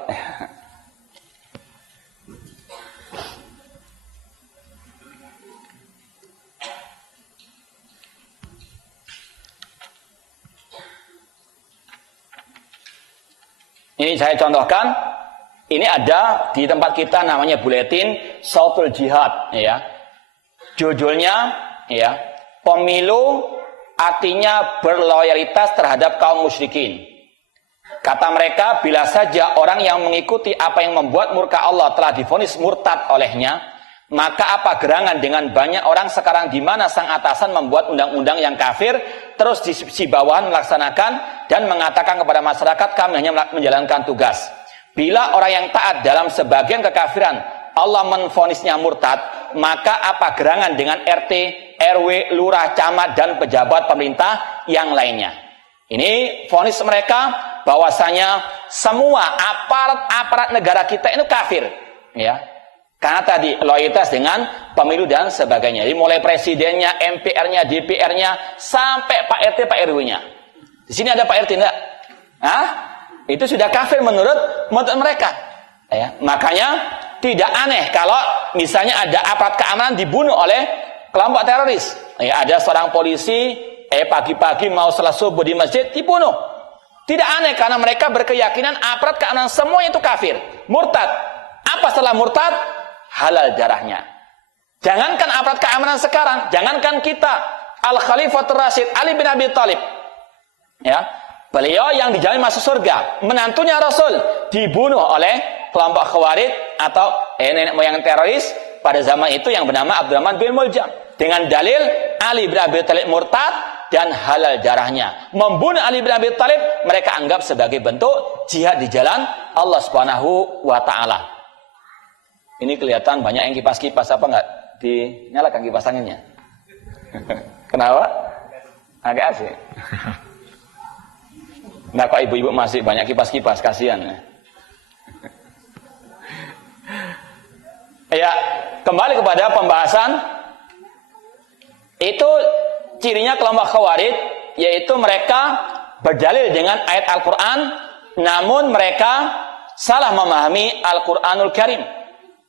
Ini saya contohkan, ini ada di tempat kita namanya buletin Sautul Jihad, ya. Judulnya, ya, pemilu artinya berloyalitas terhadap kaum musyrikin. Kata mereka, bila saja orang yang mengikuti apa yang membuat murka Allah telah divonis murtad olehnya, maka apa gerangan dengan banyak orang sekarang di mana sang atasan membuat undang-undang yang kafir, terus si bawahan melaksanakan dan mengatakan kepada masyarakat kami hanya menjalankan tugas. Bila orang yang taat dalam sebagian kekafiran Allah menvonisnya murtad, maka apa gerangan dengan RT, RW, lurah, camat dan pejabat pemerintah yang lainnya. Ini vonis mereka bahwasanya semua aparat negara kita itu kafir, ya. Karena tadi loyalitas dengan pemilu dan sebagainya. Jadi mulai presidennya, MPR-nya, DPR-nya, sampai Pak RT, Pak RW-nya. Di sini ada Pak RT enggak? Hah? Itu sudah kafir menurut mereka. Ya, makanya tidak aneh kalau misalnya ada aparat keamanan dibunuh oleh kelompok teroris. Ya, ada seorang polisi pagi-pagi mau salat subuh di masjid dibunuh. Tidak aneh karena mereka berkeyakinan aparat keamanan semuanya itu kafir, murtad. Apa setelah murtad? Halal darahnya. Jangankan aparat keamanan sekarang, jangankan kita, Al-Khalifatul Rasyid Ali bin Abi Thalib, ya, beliau yang dijamin masuk surga, menantunya Rasul dibunuh oleh kelompok Khawarij atau nenek moyang teroris pada zaman itu yang bernama Abdurrahman bin Muljam, dengan dalil Ali bin Abi Thalib murtad dan halal darahnya. Membunuh Ali bin Abi Thalib mereka anggap sebagai bentuk jihad di jalan Allah Subhanahu wa taala. Ini kelihatan banyak yang kipas-kipas, apa enggak dinyalakan kipas anginnya? Kenapa? Agak asik. Nah, kok ibu-ibu masih banyak kipas-kipas, kasihan. Ya, kembali kepada pembahasan. Itu cirinya kelompok Khawarij, yaitu mereka berdalil dengan ayat Al-Quran, namun mereka salah memahami Al-Quranul Karim.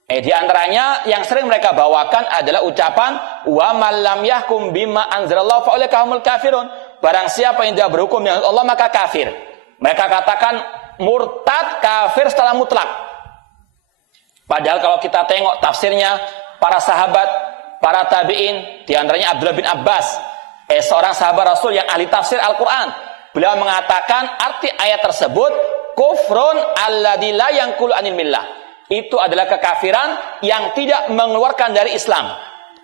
Di antaranya yang sering mereka bawakan adalah ucapan wa man lam yahkum bima anzalallahu fa ulaika humul kafirun. Barang siapa yang tidak berhukum dengan Allah maka kafir. Mereka katakan murtad kafir secara mutlak. Padahal kalau kita tengok tafsirnya para sahabat, para tabi'in, di antaranya Abdullah bin Abbas, seorang sahabat Rasul yang ahli tafsir Al-Quran, beliau mengatakan arti ayat tersebut kufrun alladzi la yanqulu anil millah. Itu adalah kekafiran yang tidak mengeluarkan dari Islam.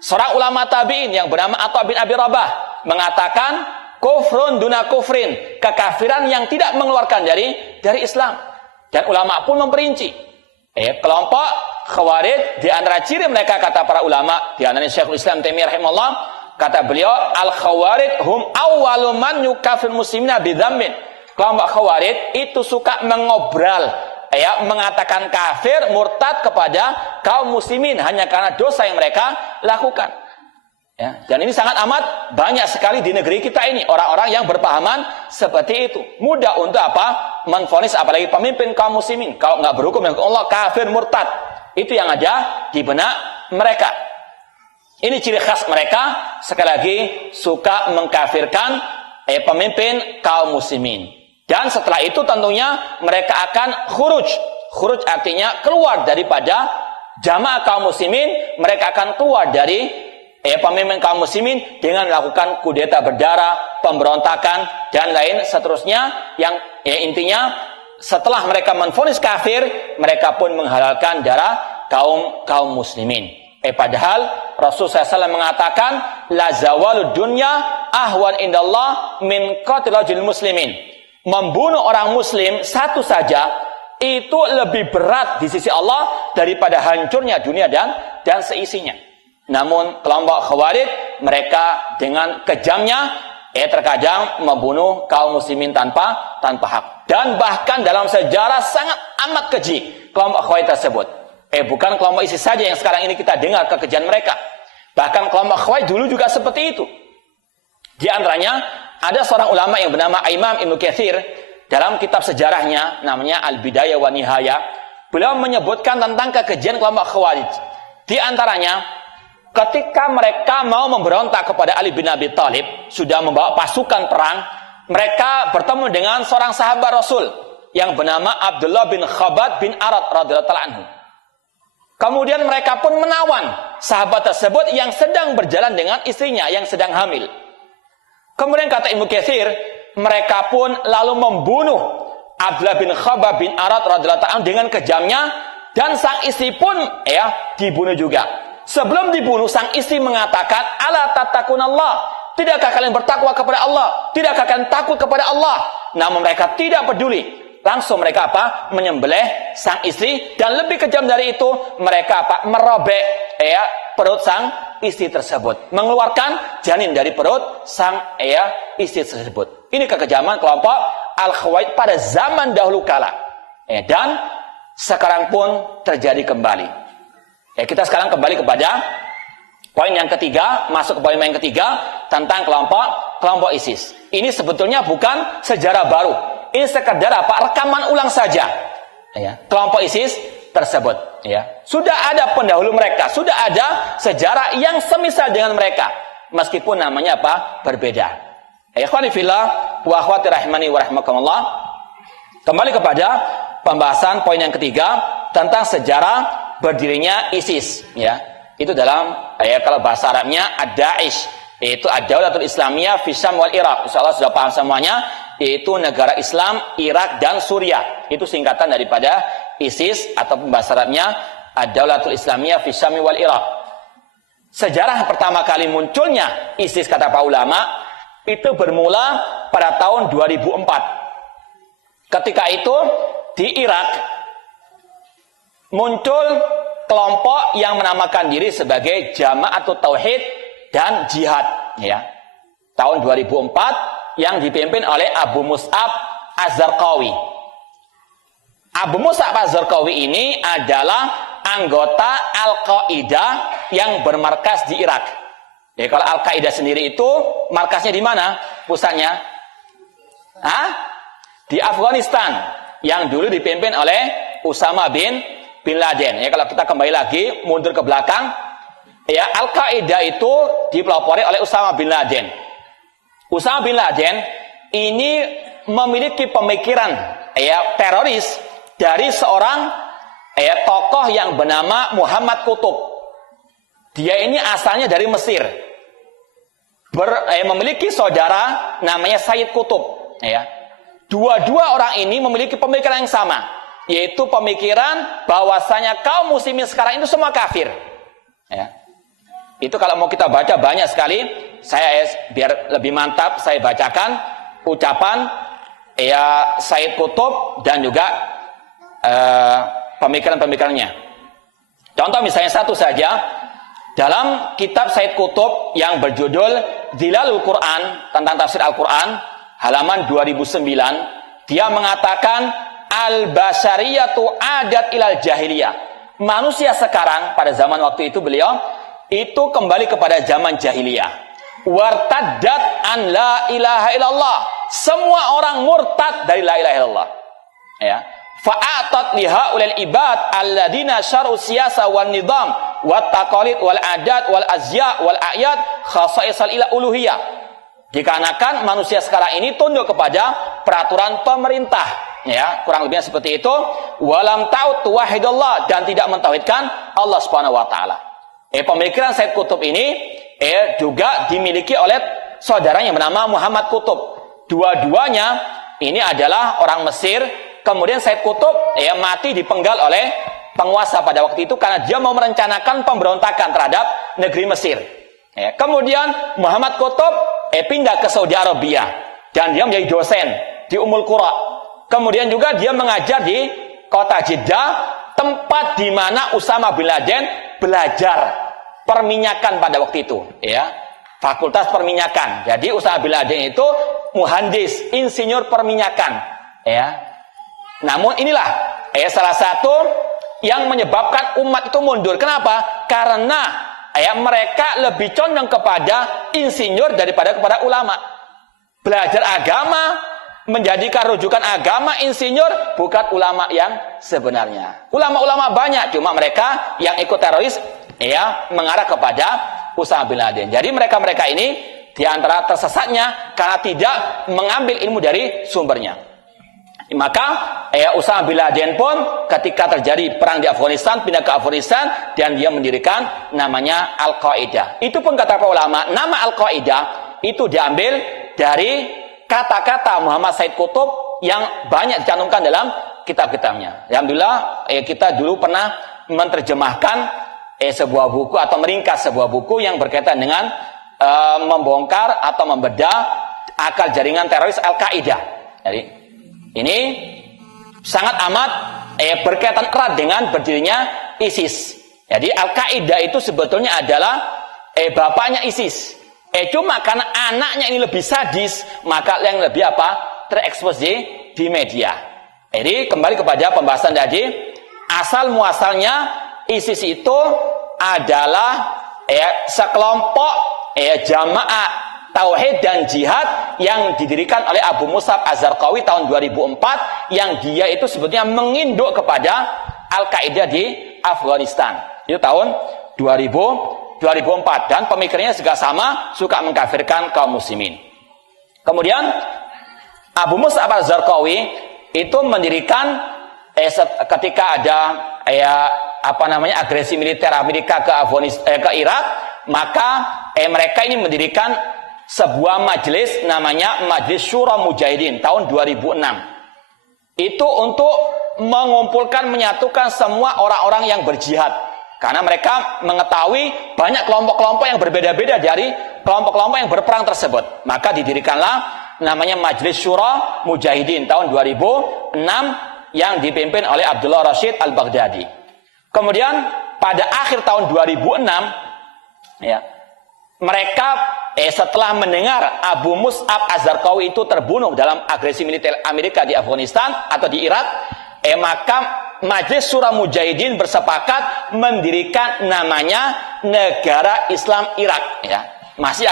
Seorang ulama tabi'in yang bernama Atha bin Abi Rabah mengatakan kufrun duna kufrin, kekafiran yang tidak mengeluarkan dari Islam. Dan ulama pun memperinci. Kelompok Khawarij di antara ciri mereka kata para ulama, di antaranya Syekhul Islam Taimiyah rahimahullah, kata beliau al-Khawarij hum awwalu man yukafir muslimina bidzammin. Kelompok Khawarij itu suka mengobral, mengatakan kafir, murtad kepada kaum muslimin hanya karena dosa yang mereka lakukan. Ya, dan ini sangat amat banyak sekali di negeri kita ini orang-orang yang berpahaman seperti itu. Mudah untuk apa? Menvonis apalagi pemimpin kaum muslimin. Kalau nggak berhukum dengan Allah, kafir, murtad. Itu yang ada di benak mereka. Ini ciri khas mereka. Sekali lagi suka mengkafirkan pemimpin kaum muslimin. Dan setelah itu tentunya mereka akan khuruj. Khuruj artinya keluar daripada jamaah kaum muslimin, mereka akan keluar dari pemimpin kaum muslimin dengan melakukan kudeta berdarah, pemberontakan dan lain seterusnya, yang intinya setelah mereka menvonis kafir, mereka pun menghalalkan darah kaum muslimin. Padahal Rasulullah SAW mengatakan, la zawalud dunya ahwan indallah min qatilajil muslimin. Membunuh orang muslim satu saja itu lebih berat di sisi Allah daripada hancurnya dunia dan seisinya. Namun kelompok Khawarij, mereka dengan kejamnya terkadang membunuh kaum muslimin tanpa hak. Dan bahkan dalam sejarah sangat amat keji kelompok Khawarij tersebut. Bukan kelompok ISIS saja yang sekarang ini kita dengar kekejian mereka. Bahkan kelompok Khawarij dulu juga seperti itu. Di antaranya ada seorang ulama yang bernama Imam Ibnu Katsir, dalam kitab sejarahnya namanya Al-Bidayah wa Nihayah, beliau menyebutkan tentang kekejian kelompok Khawarij. Di antaranya, ketika mereka mau memberontak kepada Ali bin Abi Thalib, sudah membawa pasukan perang, mereka bertemu dengan seorang sahabat Rasul yang bernama Abdullah bin Khabbab bin Arad radhiyallahu anhu. Kemudian mereka pun menawan sahabat tersebut yang sedang berjalan dengan istrinya yang sedang hamil. Kemudian kata Ibnu Katsir, mereka pun lalu membunuh Abdullah bin Khabbab bin Arad radhiyallahu anhu dengan kejamnya, dan sang istri pun dibunuh juga. Sebelum dibunuh, sang istri mengatakan, ala tattaqunallah, tidakkah kalian bertakwa kepada Allah? Tidakkah kalian takut kepada Allah? Namun mereka tidak peduli. Langsung mereka menyembelih sang istri, dan lebih kejam dari itu, mereka merobek perut sang istri tersebut, mengeluarkan janin dari perut sang istri tersebut. Ini kekejaman kelompok Al-Khawarij pada zaman dahulu kala, dan sekarang pun terjadi kembali. Kita sekarang kembali kepada poin yang ketiga, masuk ke poin yang ketiga tentang kelompok ISIS. Ini sebetulnya bukan sejarah baru. Ini sekedar rekaman ulang saja. Kelompok ISIS tersebut. Sudah ada pendahulu mereka, sudah ada sejarah yang semisal dengan mereka, meskipun namanya berbeda. Ikhwani fillah wa akhwati rahimani wa rahimakumullah. Kembali kepada pembahasan poin yang ketiga tentang sejarah berdirinya ISIS. Itu dalam kalau bahasa Arabnya ad-Da'ish, yaitu ad-Daulatul Islamiyah fi Syam wal Iraq. Insyaallah sudah paham semuanya, yaitu negara Islam Irak dan Suriah. Itu singkatan daripada ISIS, atau bahasa Arabnya ad-Daulatul Islamiyah fi Syam wal Iraq. Sejarah pertama kali munculnya ISIS, kata para ulama, itu bermula pada tahun 2004. Ketika itu di Irak muncul kelompok yang menamakan diri sebagai Jama'atut Tauhid dan Jihad, tahun 2004, yang dipimpin oleh Abu Mus'ab Az-Zarqawi. Abu Mus'ab Az-Zarqawi ini adalah anggota Al-Qaeda yang bermarkas di Irak. Kalau Al-Qaeda sendiri itu markasnya di mana? Pusatnya? Di Afghanistan, yang dulu dipimpin oleh Usama bin Laden. Kalau kita kembali lagi mundur ke belakang, Al-Qaeda itu dipelopori oleh Usama bin Laden. Usama bin Laden ini memiliki pemikiran teroris dari seorang tokoh yang bernama Muhammad Qutb. Dia ini asalnya dari Mesir. Memiliki saudara namanya Sayyid Qutb. Dua-dua orang ini memiliki pemikiran yang sama, yaitu pemikiran bahwasanya kaum muslimin sekarang itu semua kafir. Itu kalau mau kita baca banyak sekali. Saya biar lebih mantap, saya bacakan ucapan Sayyid Qutb dan juga pemikiran-pemikirannya. Contoh misalnya satu saja, dalam kitab Sayyid Qutb yang berjudul Dhilalul Quran, tentang tafsir Al-Quran, halaman 2009, dia mengatakan al-basyariyatu adat ilal jahiliyah. Manusia sekarang pada zaman waktu itu beliau itu kembali kepada zaman jahiliyah. Wartaddat an la ilaha illallah. Semua orang murtad dari la ilaha illallah. Fa'atat lihaulil ibad alladina syar'u siyasa wan nizam wat taqalid wal adat wal azya wal a'yad khasaisal uluhiyah. Dikarenakan manusia sekarang ini tunduk kepada peraturan pemerintah, ya, kurang lebihnya seperti itu. Walam ta'ud wahidallah, dan tidak mentauhidkan Allah Subhanahu wa taala. Pemikiran Said Qutb ini juga dimiliki oleh saudaranya yang bernama Muhammad Qutb. Dua-duanya ini adalah orang Mesir. Kemudian Said Qutb mati dipenggal oleh penguasa pada waktu itu karena dia mau merencanakan pemberontakan terhadap negeri Mesir. Kemudian Muhammad Qutb pindah ke Saudi Arabia dan dia menjadi dosen di Ummul Qura. Kemudian juga dia mengajar di kota Jeddah, tempat di mana Usama bin Laden belajar perminyakan pada waktu itu, ya. Fakultas perminyakan. Jadi Usama bin Laden itu muhandis, insinyur perminyakan, ya. Namun inilah salah satu yang menyebabkan umat itu mundur. Kenapa? Karena mereka lebih condong kepada insinyur daripada kepada ulama. Belajar agama, menjadikan rujukan agama insinyur, bukan ulama yang sebenarnya. Ulama-ulama banyak, cuma mereka yang ikut teroris mengarah kepada Usama bin Laden. Jadi mereka-mereka ini diantara tersesatnya karena tidak mengambil ilmu dari sumbernya. Maka Usama bin Laden pun ketika terjadi perang di Afghanistan, pindah ke Afghanistan dan dia mendirikan namanya Al-Qaeda. Itu pun kata para ulama, nama Al-Qaeda itu diambil dari kata-kata Muhammad Said Qutb yang banyak dicantumkan dalam kitab-kitabnya. Alhamdulillah kita dulu pernah menerjemahkan sebuah buku atau meringkas sebuah buku yang berkaitan dengan membongkar atau membedah akal jaringan teroris Al-Qaeda. Jadi ini sangat amat berkaitan erat dengan berdirinya ISIS. Jadi Al-Qaeda itu sebetulnya adalah bapaknya ISIS. Cuma karena anaknya ini lebih sadis, maka yang lebih terekspos di media. Jadi kembali kepada pembahasan tadi, asal muasalnya ISIS itu adalah sekelompok jamaah tauhid dan jihad yang didirikan oleh Abu Mus'ab Az-Zarqawi tahun 2004, yang dia itu sebetulnya menginduk kepada Al-Qaeda di Afghanistan. Itu tahun 2004 dan pemikirannya juga sama, suka mengkafirkan kaum muslimin. Kemudian Abu Mus'ab Az-Zarqawi itu mendirikan ketika ada agresi militer Amerika ke Irak, maka mereka ini mendirikan sebuah majelis namanya Majelis Syura Mujahidin tahun 2006. Itu untuk mengumpulkan, menyatukan semua orang-orang yang berjihad. Karena mereka mengetahui banyak kelompok-kelompok yang berbeda-beda dari kelompok-kelompok yang berperang tersebut. Maka didirikanlah namanya Majelis Syura Mujahidin tahun 2006 yang dipimpin oleh Abdullah Rashid Al-Baghdadi. Kemudian pada akhir tahun 2006 mereka setelah mendengar Abu Mus'ab Az-Zarqawi itu terbunuh dalam agresi militer Amerika di Afghanistan atau di Irak, maka Majelis Syura Mujahidin bersepakat mendirikan namanya Negara Islam Irak, Masih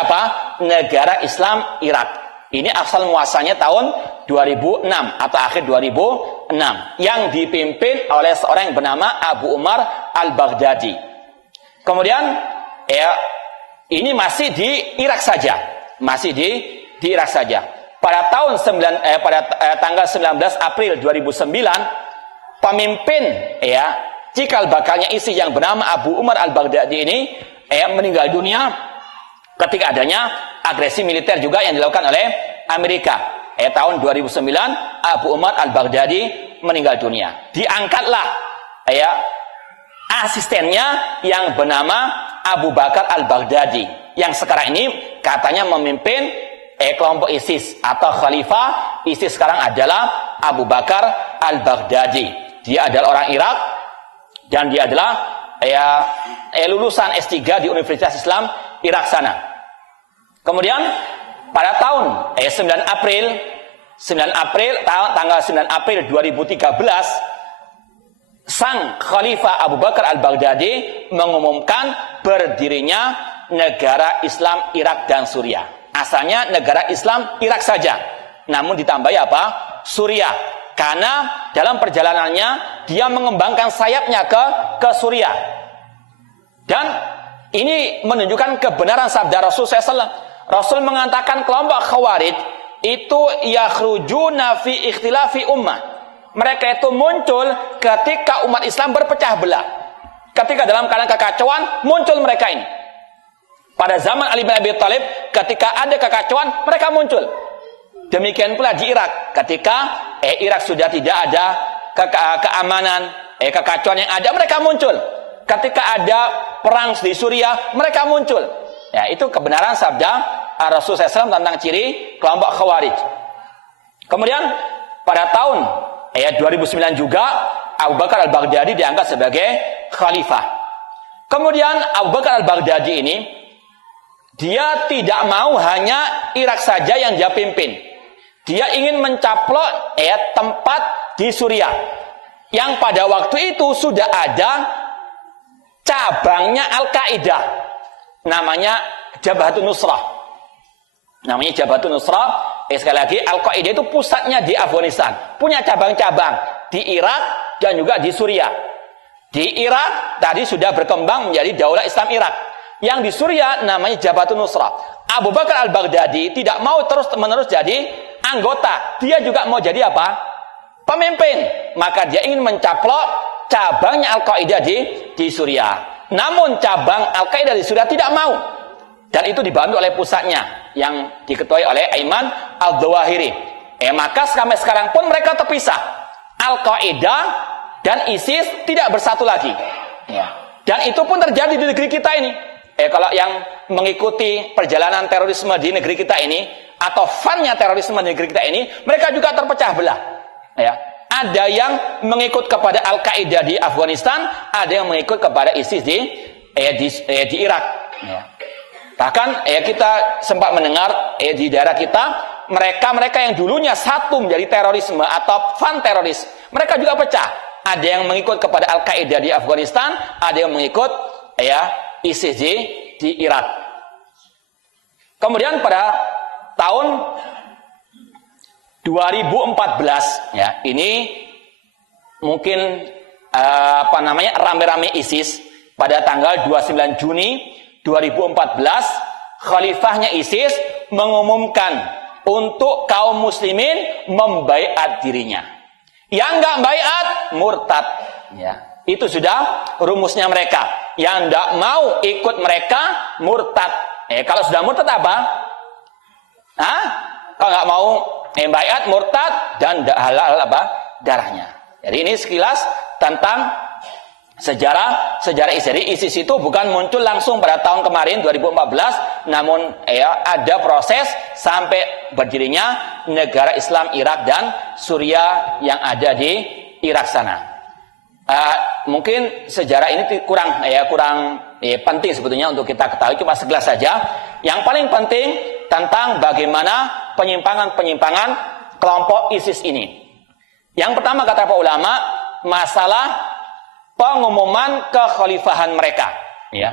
Negara Islam Irak. Ini asal muasalnya tahun 2006 atau akhir 2006 yang dipimpin oleh seorang yang bernama Abu Umar Al-Baghdadi. Kemudian ini masih di Irak saja, Irak saja. Pada tanggal 19 April 2009, pemimpin cikal bakalnya ISIS yang bernama Abu Umar Al-Baghdadi ini meninggal dunia ketika adanya agresi militer juga yang dilakukan oleh Amerika. Tahun 2009 Abu Umar Al-Baghdadi meninggal dunia. Diangkatlah asistennya yang bernama Abu Bakar Al-Baghdadi, yang sekarang ini katanya memimpin kelompok ISIS atau khalifah ISIS sekarang adalah Abu Bakar Al-Baghdadi. Dia adalah orang Irak dan dia adalah lulusan S3 di Universitas Islam Irak sana. Kemudian pada tahun 9 April 2013 sang Khalifah Abu Bakar Al-Baghdadi mengumumkan berdirinya Negara Islam Irak dan Suriah. Asalnya negara Islam Irak saja, namun ditambahi Suriah, karena dalam perjalanannya dia mengembangkan sayapnya ke Suriah. Dan ini menunjukkan kebenaran sabda Rasul SAW. Rasul mengatakan kelompok Khawarij itu yakhrujuna fi ikhtilafi ummah. Mereka itu muncul ketika umat Islam berpecah belah. Ketika dalam keadaan kekacauan, muncul mereka ini. Pada zaman Ali bin Abi Thalib, ketika ada kekacauan, mereka muncul. Demikian pula di Irak, ketika Irak sudah tidak ada keamanan, kekacauan yang ada, mereka muncul. Ketika ada perang di Suriah, mereka muncul. Ya, itu kebenaran sabda Rasulullah SAW tentang ciri kelompok Khawarij. Kemudian pada tahun 2009 juga Abu Bakar al-Baghdadi diangkat sebagai khalifah. Kemudian Abu Bakar al-Baghdadi ini dia tidak mau hanya Irak saja yang dia pimpin. Dia ingin mencaplok tempat di Suriah yang pada waktu itu sudah ada cabangnya Al-Qaeda, namanya Jabhatun Nusrah. Namanya Jabhatun Nusrah. Sekali lagi, Al-Qaeda itu pusatnya di Afghanistan, punya cabang-cabang di Irak dan juga di Suriah. Di Irak tadi sudah berkembang menjadi Daulah Islam Irak. Yang di Suriah namanya Jabhatun Nusrah. Abu Bakar al-Baghdadi tidak mau terus-menerus jadi anggota. Dia juga mau jadi apa? Pemimpin. Maka dia ingin mencaplok cabangnya Al-Qaeda di Suriah. Namun cabang Al-Qaeda di Suriah tidak mau. Dan itu dibantu oleh pusatnya yang diketuai oleh Aiman al-Zawahiri. Maka sampai sekarang pun mereka terpisah. Al-Qaeda dan ISIS tidak bersatu lagi. Ya. Dan itu pun terjadi di negeri kita ini. Kalau yang mengikuti perjalanan terorisme di negeri kita ini, atau funnya terorisme di negeri kita ini, mereka juga terpecah belah. Ya. Ada yang mengikut kepada Al-Qaeda di Afghanistan, ada yang mengikut kepada ISIS di Irak. Ya. Bahkan kita sempat mendengar di daerah kita, mereka yang dulunya satu menjadi terorisme atau fun teroris, mereka juga pecah. Ada yang mengikut kepada Al-Qaeda di Afghanistan, ada yang mengikut ISIS di Irak. Kemudian pada tahun 2014, ya, ini mungkin rame-rame ISIS pada tanggal 29 Juni 2014, khalifahnya ISIS mengumumkan untuk kaum muslimin membaiat dirinya. Yang enggak baiat murtad. Ya, itu sudah rumusnya mereka. Yang enggak mau ikut mereka murtad. Kalau sudah murtad apa? Kalau enggak mau baiat murtad dan enggak halal apa? Darahnya. Jadi ini sekilas tentang sejarah ISIS itu bukan muncul langsung pada tahun kemarin 2014, namun ada proses sampai berdirinya negara Islam Irak dan Suriah yang ada di Irak sana. Mungkin sejarah ini kurang penting sebetulnya untuk kita ketahui, cuma segelas saja. Yang paling penting tentang bagaimana penyimpangan-penyimpangan kelompok ISIS ini. Yang pertama kata para ulama, masalah pengumuman kekhalifahan mereka, ya,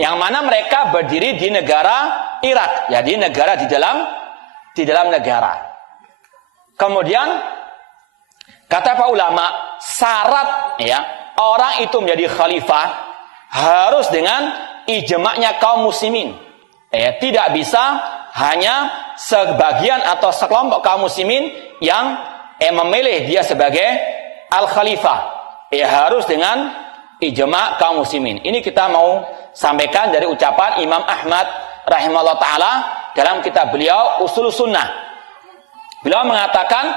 yang mana mereka berdiri di negara Irak, jadi negara di dalam negara. Kemudian kata para ulama, syarat orang itu menjadi khalifah harus dengan ijma'nya kaum muslimin. Tidak bisa hanya sebagian atau sekelompok kaum muslimin yang memilih dia sebagai al-khalifah. Harus dengan ijma' kaum muslimin. Ini kita mau sampaikan dari ucapan Imam Ahmad rahimahullah ta'ala dalam kitab beliau Ushul Sunnah. Beliau mengatakan,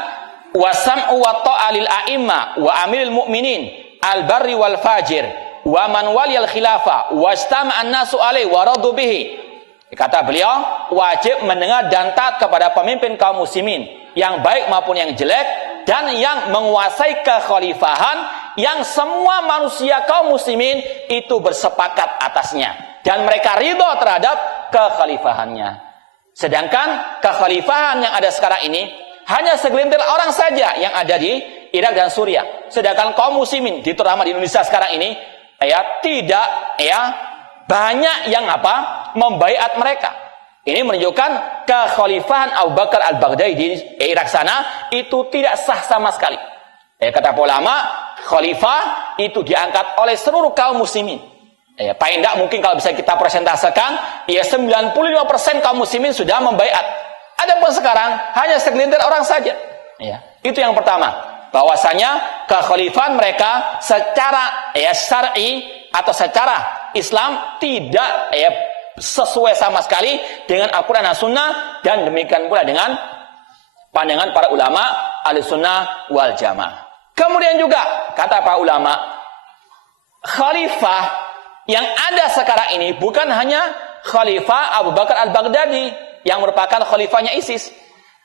wasam'u wa ta'alil a'imma wa amilil mu'minin al-barri wal fajir wa man waliyal khilafah wa istama'an nasu alaih wa radu bihi. Kata beliau, wajib mendengar dan taat kepada pemimpin kaum muslimin, yang baik maupun yang jelek, dan yang menguasai kekhalifahan yang semua manusia kaum muslimin itu bersepakat atasnya dan mereka ridho terhadap kekhalifahannya. Sedangkan kekhalifahan yang ada sekarang ini hanya segelintir orang saja yang ada di Irak dan Suriah. Sedangkan kaum muslimin terutama di Indonesia sekarang ini tidak banyak yang membaiat mereka. Ini menunjukkan kekhalifahan Abu Bakar al-Baghdadi di Irak sana itu tidak sah sama sekali. Kata ulama, khalifah itu diangkat oleh seluruh kaum muslimin. Paling tidak mungkin kalau bisa kita presentasekan, 95% kaum muslimin sudah membaiat. Adapun sekarang hanya segelintir orang saja. Itu yang pertama, bahwasanya kekhalifahan mereka secara syar'i atau secara Islam tidak sesuai sama sekali dengan Al-Quran dan Sunnah, dan demikian pula dengan pandangan para ulama Ahlussunnah wal Jamaah. Kemudian juga kata para ulama, khalifah yang ada sekarang ini bukan hanya Khalifah Abu Bakar Al-Baghdadi yang merupakan khalifahnya ISIS.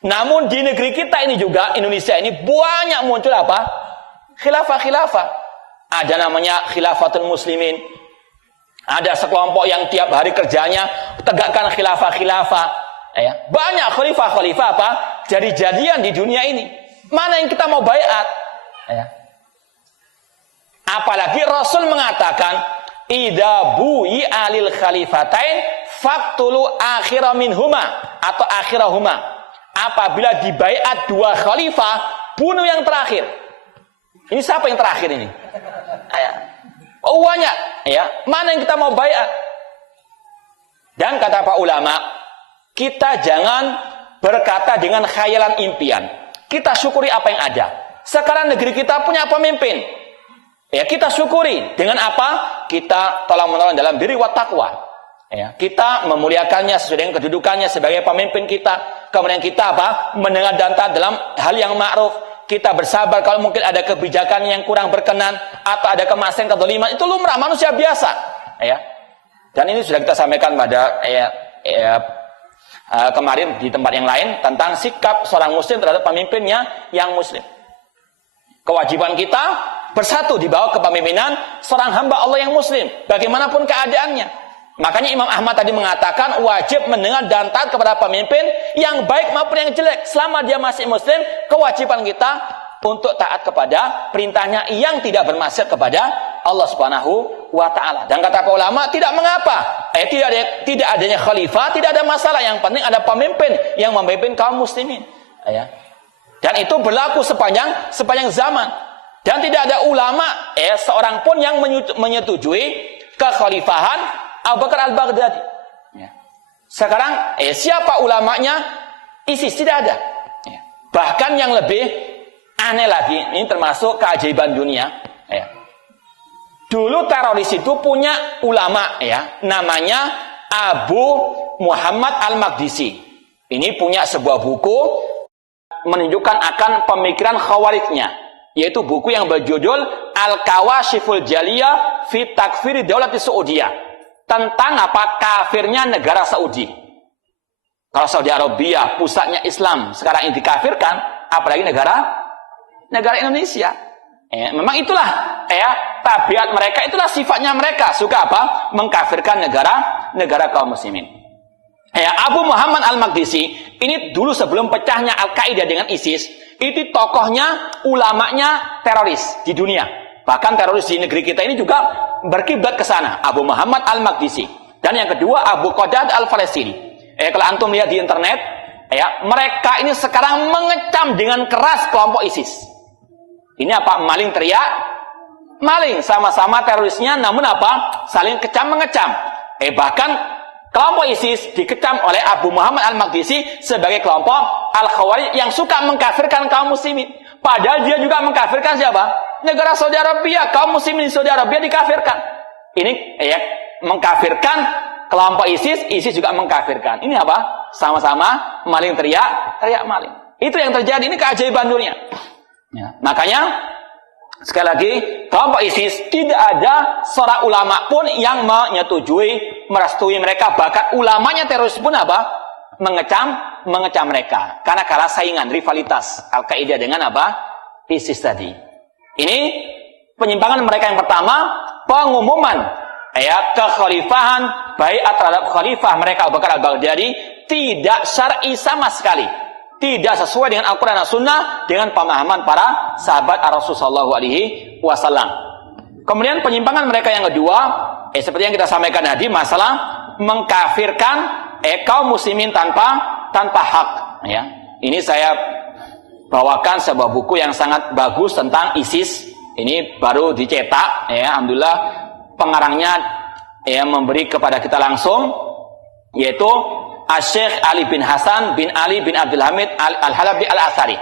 Namun di negeri kita ini juga, Indonesia ini, banyak muncul apa? Khilafah-khilafah. Ada namanya Khilafatul Muslimin. Ada sekelompok yang tiap hari kerjanya tegakkan khilafah-khilafah. Banyak khalifah-khalifah apa? Jadi-jadian di dunia ini. Mana yang kita mau baiat? Apalagi Rasul mengatakan, idza bu'i alil khalifatain faqtulu akhira minhuma atau akhirahuma. Apabila dibaiat dua khalifah, bunuh yang terakhir. Ini siapa yang terakhir ini? Banyak. Mana yang kita mau baiat? Dan kata pak ulama, kita jangan berkata dengan khayalan impian. Kita syukuri apa yang ada. Sekarang negeri kita punya pemimpin. Kita syukuri dengan apa? Kita tolong menolong dalam diri wa taqwa. Kita memuliakannya sesuai dengan kedudukannya sebagai pemimpin kita. Kemudian kita mendengar dan taat dalam hal yang ma'ruf. Kita bersabar kalau mungkin ada kebijakan yang kurang berkenan atau ada kemaksiatan, kedzaliman, itu lumrah manusia biasa. Dan ini sudah kita sampaikan pada kemarin di tempat yang lain tentang sikap seorang muslim terhadap pemimpinnya yang muslim. Kewajiban kita bersatu di bawah kepemimpinan seorang hamba Allah yang muslim, bagaimanapun keadaannya. Makanya Imam Ahmad tadi mengatakan wajib mendengar dan taat kepada pemimpin yang baik maupun yang jelek. Selama dia masih muslim, kewajiban kita untuk taat kepada perintahnya yang tidak bermaksiat kepada Allah Subhanahu wa taala. Dan kata para ulama, tidak mengapa. Tidak adanya khalifah, tidak ada masalah. Yang penting ada pemimpin yang memimpin kaum muslimin. Dan itu berlaku sepanjang zaman. Dan tidak ada ulama seorang pun yang menyetujui kekhalifahan Abu Bakar Al-Baghdadi. Sekarang siapa ulamanya? ISIS tidak ada. Bahkan yang lebih aneh lagi, ini termasuk keajaiban dunia. Dulu teroris itu punya ulama, namanya Abu Muhammad Al-Maqdisi. Ini punya sebuah buku menunjukkan akan pemikiran khawarijnya, yaitu buku yang berjudul Al-Kawashiful Jaliyah fi Takfiri Daulati Saudiyah. Tentang kafirnya negara Saudi. Kalau Saudi Arabia pusatnya Islam sekarang ini dikafirkan, apalagi negara Indonesia. Memang itulah tabiat mereka, itulah sifatnya mereka, suka mengkafirkan negara kaum muslimin. Abu Muhammad Al-Maqdisi ini dulu sebelum pecahnya Al-Qaeda dengan ISIS, itu tokohnya, ulamanya teroris di dunia. Bahkan teroris di negeri kita ini juga berkiblat ke sana. Abu Muhammad Al-Maqdisi. Dan yang kedua Abu Qadad Al-Falastini. Kalau antum lihat di internet, mereka ini sekarang mengecam dengan keras kelompok ISIS. Ini maling teriak, maling, sama-sama terorisnya, namun saling kecam mengecam. Bahkan kelompok ISIS dikecam oleh Abu Muhammad Al-Maqdisi sebagai kelompok Al-Khawarij yang suka mengkafirkan kaum muslimin. Padahal dia juga mengkafirkan siapa? Negara Saudi Arabia, kaum muslimin di Saudi Arabia dikafirkan. Ini mengkafirkan kelompok ISIS, ISIS juga mengkafirkan. Ini sama-sama maling teriak maling. Itu yang terjadi, ini keajaiban dunia. Makanya sekali lagi, kelompok ISIS tidak ada seorang ulama pun yang menyetujui, merestui mereka. Bahkan ulamanya teroris pun mengecam mereka karena kalah saingan, rivalitas Al-Qaeda dengan ISIS tadi. Ini penyimpangan mereka yang pertama, pengumuman kekhalifahan baiat terhadap khalifah mereka Abu Bakar Al-Baghdadi tidak syar'i sama sekali, tidak sesuai dengan Al-Quran dan Sunnah, dengan pemahaman para sahabat Rasulullah SAW. Kemudian penyimpangan mereka yang kedua, seperti yang kita sampaikan tadi, masalah mengkafirkan kaum muslimin tanpa hak. Ini saya bawakan sebuah buku yang sangat bagus tentang ISIS. Ini baru dicetak, alhamdulillah pengarangnya memberi kepada kita langsung, yaitu Syekh Ali bin Hasan bin Ali bin Abdul Hamid Al-Halabi Al-Athari.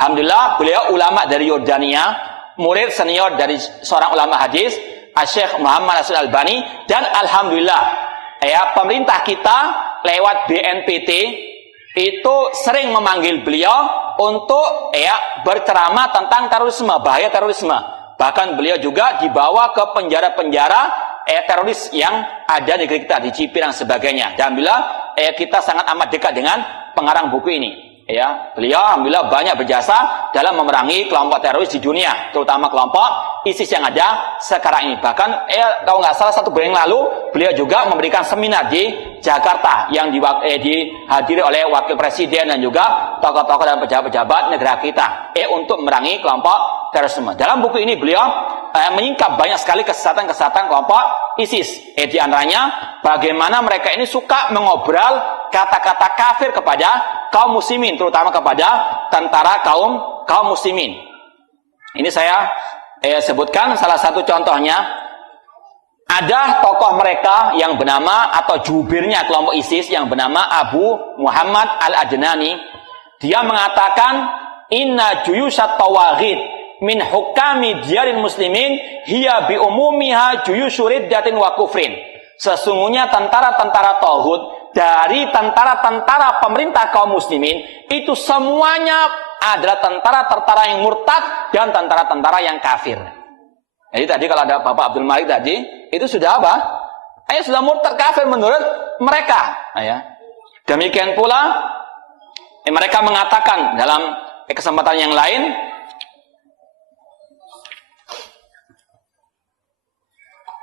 Alhamdulillah beliau ulama dari Yordania, murid senior dari seorang ulama hadis, Syekh Muhammad Nasir Albani, dan alhamdulillah ya pemerintah kita lewat BNPT itu sering memanggil beliau untuk ya berceramah tentang terorisme, bahaya terorisme. Bahkan beliau juga dibawa ke penjara-penjara teroris yang ada di negeri kita, di Cipir dan sebagainya. Dan alhamdulillah kita sangat amat dekat dengan pengarang buku ini. Ya, beliau alhamdulillah banyak berjasa dalam memerangi kelompok teroris di dunia, terutama kelompok ISIS yang ada sekarang ini. Bahkan kalau nggak salah 1 bulan yang lalu beliau juga memberikan seminar di Jakarta yang dihadiri oleh wakil presiden dan juga tokoh-tokoh dan pejabat-pejabat negara kita untuk memerangi kelompok terorisme. Dalam buku ini beliau menyingkap banyak sekali kesesatan-kesesatan kelompok ISIS. Di antaranya bagaimana mereka ini suka mengobrol kata-kata kafir kepada kaum muslimin, terutama kepada tentara kaum muslimin. Ini saya sebutkan salah satu contohnya. Ada tokoh mereka yang bernama atau jubirnya kelompok ISIS yang bernama Abu Muhammad Al-Adnani. Dia mengatakan inna juyusat tawaghid min hukami diyarin muslimin hiya bi umumiha juyusyuriddatin wa kufrin. Sesungguhnya tentara-tentara tauhid dari tentara-tentara pemerintah kaum muslimin itu semuanya adalah tentara-tentara yang murtad dan tentara-tentara yang kafir. Jadi tadi kalau ada Bapak Abdul Malik tadi itu sudah apa? Sudah murtad kafir menurut mereka. Demikian pula mereka mengatakan dalam kesempatan yang lain,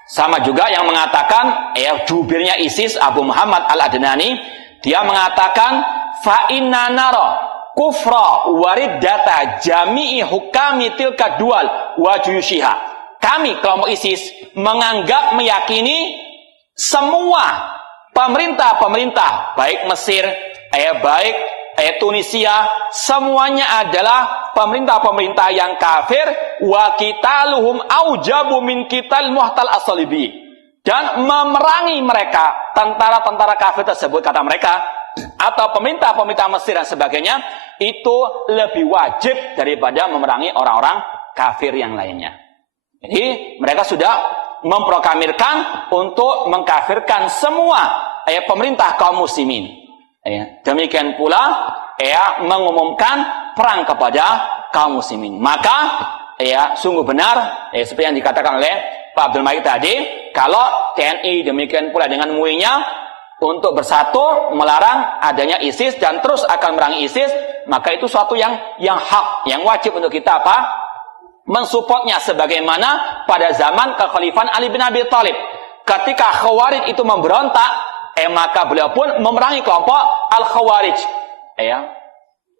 sama juga yang mengatakan jubirnya ISIS Abu Muhammad Al-Adnani, dia mengatakan fa inna nara kufra wariddata jami'i hukami tilka dual wa juyushiha. Kami kelompok ISIS menganggap, meyakini semua pemerintah baik Mesir, baik Tunisia, semuanya adalah pemerintah-pemerintah yang kafir. Wa qitaluhum aujabu min qital muhtal as-salibi. Dan memerangi mereka, tentara-tentara kafir tersebut, kata mereka, atau pemerintah-pemerintah Mesir dan sebagainya, itu lebih wajib daripada memerangi orang-orang kafir yang lainnya. Jadi mereka sudah memproklamirkan untuk mengkafirkan semua pemerintah kaum muslimin. Demikian pula mengumumkan perang kepada kaum muslimin. Maka sungguh benar seperti yang dikatakan oleh Pak Abdul Malik tadi, kalau TNI demikian pula dengan MUI-nya untuk bersatu melarang adanya ISIS dan terus akan memerangi ISIS, maka itu suatu yang hak, yang wajib untuk kita mensupportnya, sebagaimana pada zaman kekhalifahan Ali bin Abi Thalib ketika Khawarij itu memberontak, maka beliau pun memerangi kelompok Al-Khawarij.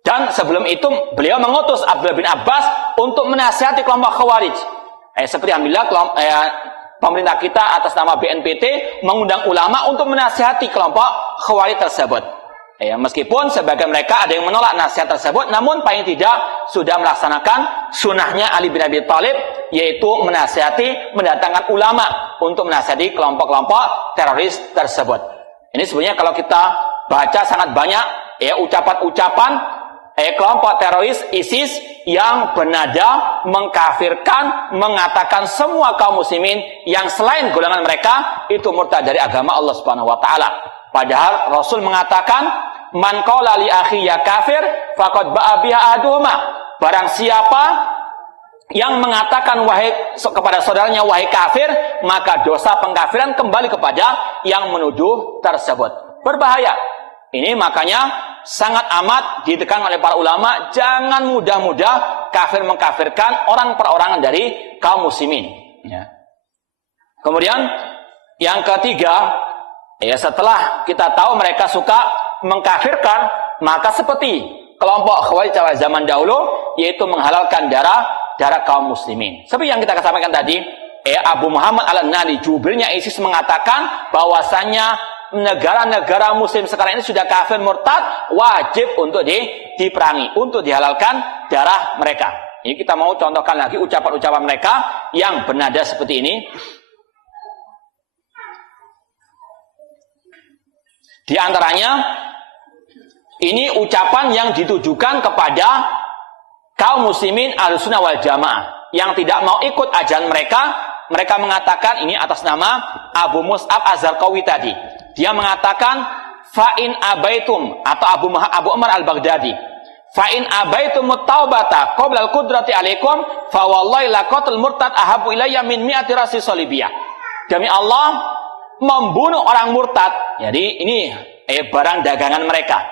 Dan sebelum itu beliau mengutus Abdullah bin Abbas untuk menasihati kelompok Khawarij. Seperti alhamdulillah pemerintah kita atas nama BNPT mengundang ulama untuk menasihati kelompok Khawarij tersebut. Meskipun sebagian mereka ada yang menolak nasihat tersebut, namun paling tidak sudah melaksanakan sunnahnya Ali bin Abi Thalib, yaitu menasihati, mendatangkan ulama untuk menasihati kelompok-kelompok teroris tersebut. Ini sebenarnya kalau kita baca sangat banyak ucapan-ucapan kelompok teroris ISIS yang bernada mengkafirkan, mengatakan semua kaum muslimin yang selain golongan mereka itu murtad dari agama Allah Subhanahu wa taala. Padahal Rasul mengatakan, man qala li akhi ya kafir faqad ba'a biha ahaduhuma. Barang siapa yang mengatakan kepada saudaranya wahai kafir, maka dosa pengkafiran kembali kepada yang menuduh tersebut. Berbahaya. Ini makanya sangat amat ditekan oleh para ulama, jangan mudah-mudah kafir mengkafirkan orang perorangan dari kaum muslimin. Kemudian yang ketiga, setelah kita tahu mereka suka mengkafirkan, maka seperti kelompok Khawarij zaman dahulu, yaitu menghalalkan darah kaum muslimin. Seperti yang kita sampaikan tadi, Abu Muhammad Al-Adnani, jubirnya ISIS, mengatakan bahwasanya negara-negara muslim sekarang ini sudah kafir murtad, wajib untuk diperangi, untuk dihalalkan darah mereka. Ini kita mau contohkan lagi ucapan-ucapan mereka yang bernada seperti ini. Di antaranya, ini ucapan yang ditujukan kepada kaum muslimin Ahlussunnah wal Jamaah yang tidak mau ikut ajaran mereka, mereka mengatakan ini atas nama Abu Mus'ab Az-Zarqawi tadi. Dia mengatakan fa'in abaitum, atau Abu Umar Al-Baghdadi, fa'in abaitum taubata qabla al-qudrati alaikum fa wallahi laqatul murtad ahabu ilayya min mi'ati rasi salibiyah. Demi Allah, membunuh orang murtad, jadi ini barang dagangan mereka,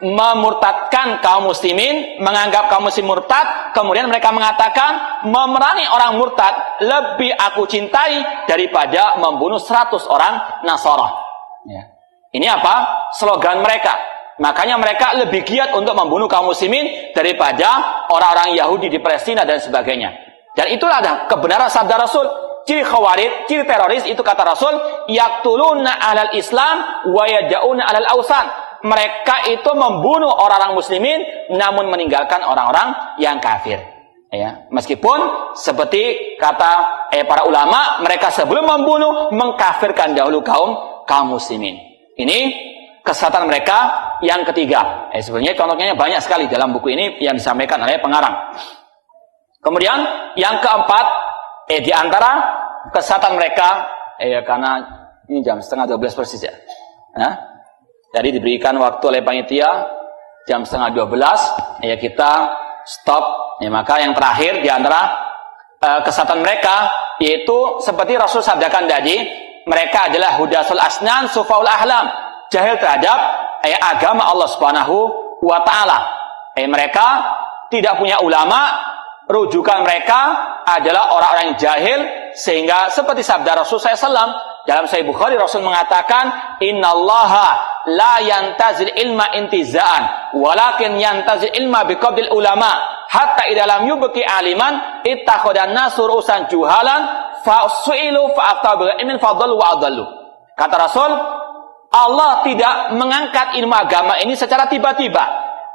memurtadkan kaum muslimin, menganggap kaum muslim murtad, kemudian mereka mengatakan memerangi orang murtad lebih aku cintai daripada membunuh 100 orang Nasara. Ya. Ini apa? Slogan mereka. Makanya mereka lebih giat untuk membunuh kaum muslimin daripada orang-orang Yahudi di Palestina dan sebagainya. Dan itulah kebenaran sabda Rasul. Ciri khawarij, ciri teroris itu kata Rasul, yaqtuluna alal Islam wa yad'una alal ausan. Mereka itu membunuh orang-orang muslimin namun meninggalkan orang-orang yang kafir. Ya, meskipun seperti kata para ulama, mereka sebelum membunuh mengkafirkan dahulu kaum muslimin. Ini kesesatan mereka yang ketiga. Sebenarnya contohnya banyak sekali dalam buku ini yang disampaikan oleh pengarang. Kemudian yang keempat, di antara kesesatan mereka, karena ini jam 11:30 persis ya. Jadi diberikan waktu oleh panitia jam 11:30, kita stop. Maka yang terakhir di antara kesesatan mereka, yaitu seperti Rasul sabdakan tadi, mereka adalah hudasul asnan, sufaul ahlam, jahil terhadap agama Allah Subhanahu wa taala. Mereka tidak punya ulama. Rujukan mereka adalah orang-orang yang jahil, sehingga seperti sabda Rasul SAW dalam Sahih Bukhari, Rasul mengatakan innallaha la yantazil ilma intizaan walakin yantazil ilma biqabdil ulama hatta idza lam yubqi aliman ittakhadhan nasu ru'usan juhalan fa'su'ilu fa'aqtabu ilmin fadallu wa adallu. Kata Rasul, Allah tidak mengangkat ilmu agama ini secara tiba-tiba,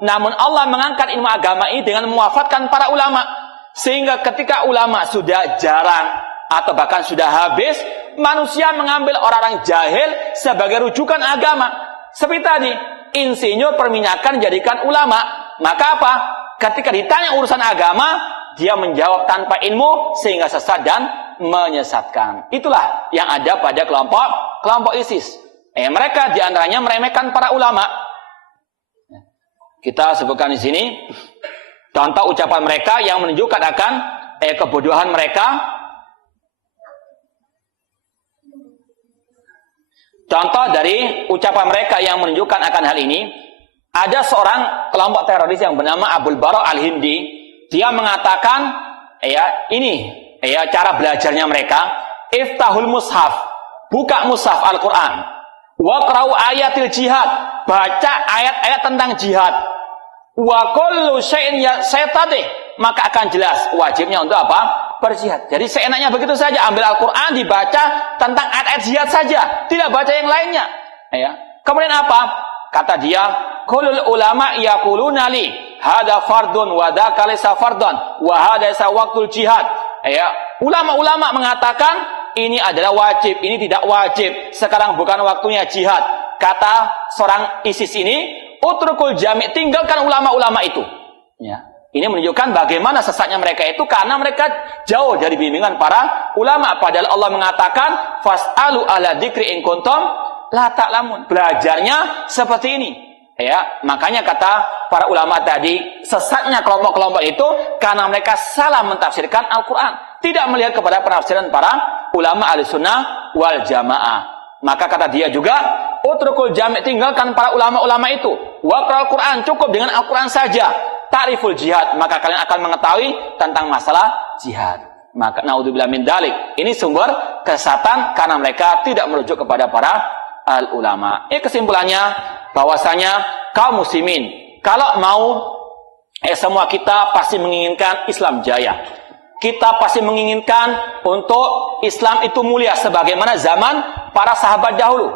namun Allah mengangkat ilmu agama ini dengan mewafatkan para ulama. Sehingga ketika ulama sudah jarang atau bahkan sudah habis, manusia mengambil orang-orang jahil sebagai rujukan agama. Seperti tadi, insinyur perminyakan jadikan ulama. Maka apa? Ketika ditanya urusan agama, dia menjawab tanpa ilmu sehingga sesat dan menyesatkan. Itulah yang ada pada kelompok ISIS. Mereka diantaranya meremehkan para ulama. Kita sebutkan di sini contoh ucapan mereka yang menunjukkan akan kebodohan mereka. Contoh dari ucapan mereka yang menunjukkan akan hal ini, ada seorang kelompok teroris yang bernama Abul Bara Al-Hindi. Dia mengatakan, cara belajarnya mereka, iftahul mushaf, buka mushaf Al-Quran, waqra'u ayatil jihad, baca ayat-ayat tentang jihad. Wa kullu syai'in sayatadih, maka akan jelas wajibnya untuk apa? Berjihad. Jadi seenaknya begitu saja, ambil Al-Quran, dibaca tentang ayat-ayat jihad saja, tidak baca yang lainnya. Kemudian apa? Kata dia, kullul ulama yaquluna li hada fardun wa dzaka laysa fardun wa hada sa waqtul jihad. Ulama-ulama mengatakan ini adalah wajib, ini tidak wajib. Sekarang bukan waktunya jihad. Kata seorang ISIS ini, utrukul jami', tinggalkan ulama-ulama itu. Ini menunjukkan bagaimana sesatnya mereka itu, karena mereka jauh dari bimbingan para ulama. Padahal Allah mengatakan fas'alu ahla dzikri in kuntum la ta'lamun. Belajarnya seperti ini. Makanya kata para ulama tadi, sesatnya kelompok-kelompok itu karena mereka salah mentafsirkan Al-Quran, tidak melihat kepada penafsiran para ulama Ahlussunnah wal Jamaah. Maka kata dia juga, utrukul jami', tinggalkan para ulama-ulama itu. Waqra'ul Quran, cukup dengan Al-Quran saja. Ta'riful jihad, maka kalian akan mengetahui tentang masalah jihad. Maka naudzubillah min dzalik. Ini sumber kesesatan karena mereka tidak merujuk kepada para ulama. Kesimpulannya bahwasanya kaum muslimin, kalau mau semua kita pasti menginginkan Islam jaya. Kita pasti menginginkan untuk Islam itu mulia sebagaimana zaman para sahabat dahulu.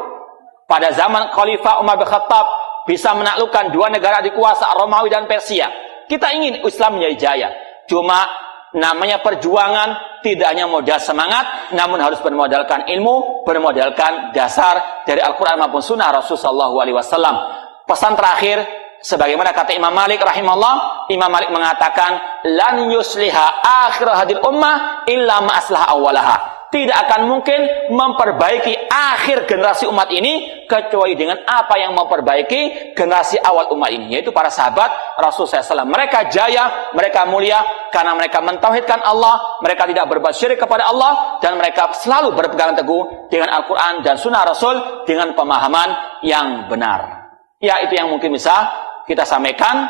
Pada zaman Khalifah Umar bin Khattab bisa menaklukkan dua negara dikuasa, Romawi dan Persia. Kita ingin Islam menjadi jaya. Cuma namanya perjuangan tidak hanya modal semangat, namun harus bermodalkan ilmu, bermodalkan dasar dari Al-Quran maupun Sunnah Rasulullah SAW. Pesan terakhir, Sebagaimana kata Imam Malik rahimahullah, Imam Malik mengatakan, lan yusliha akhir hadil ummah illa ma aslaha awwalaha. Tidak akan mungkin memperbaiki akhir generasi umat ini kecuali dengan apa yang memperbaiki generasi awal umat ini, yaitu para sahabat Rasulullah SAW. Mereka jaya, mereka mulia karena mereka mentauhidkan Allah, mereka tidak berbuat syirik kepada Allah, dan mereka selalu berpegang teguh dengan Al-Quran dan Sunnah Rasul dengan pemahaman yang benar. Ya, itu yang mungkin bisa kita sampaikan.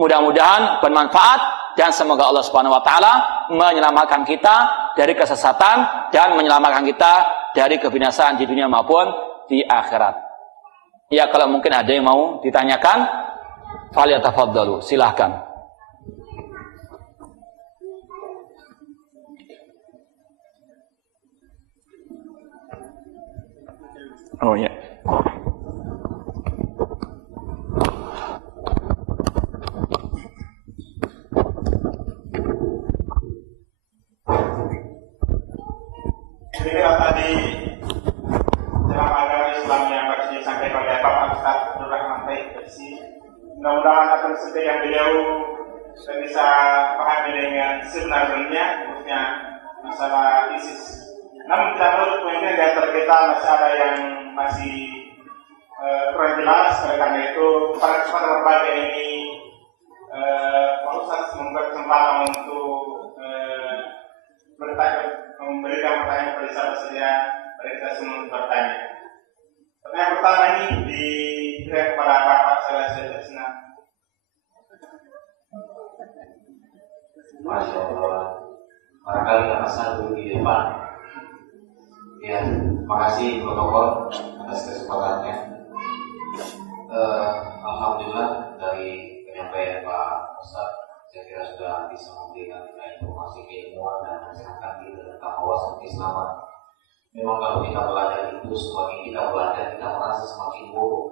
Mudah-mudahan bermanfaat dan semoga Allah Subhanahu wa taala menyelamatkan kita dari kesesatan dan menyelamatkan kita dari kebinasaan di dunia maupun di akhirat. Ya, kalau mungkin ada yang mau ditanyakan, falyatafaddalu, silahkan. Oh ya. Jadi kalau tadi dalam agama Islam yang baru disampaikan oleh Bapak Ustaz Abdul Rahman Taib, mudah-mudahan apa yang beliau bisa pahami dengan sebenarnya, khususnya masalah ISIS. Namun kita menurut poinnya di antara kita masih ada yang masih kurang jelas. Oleh karena itu pada kesempatan berbagai ini Pak Ustaz membuat kesempatan untuk memberikan pertanyaan kepada sahabat saya, mereka semua bertanya. Pertanyaan pertama ini diberikan kepada Bapak Saleh Senang. Masya Allah, barangkali karena saya dulu di depan. Ya, makasih protokol atas kesempatannya. Alhamdulillah dari penyampaian Pak Ustaz, saya kira sudah bisa memberikan informasi keilmuan dan mencerahkan kita tentang wawasan keislaman. Memang kalau kita belajar itu, semakin kita belajar kita merasa semakin buruk.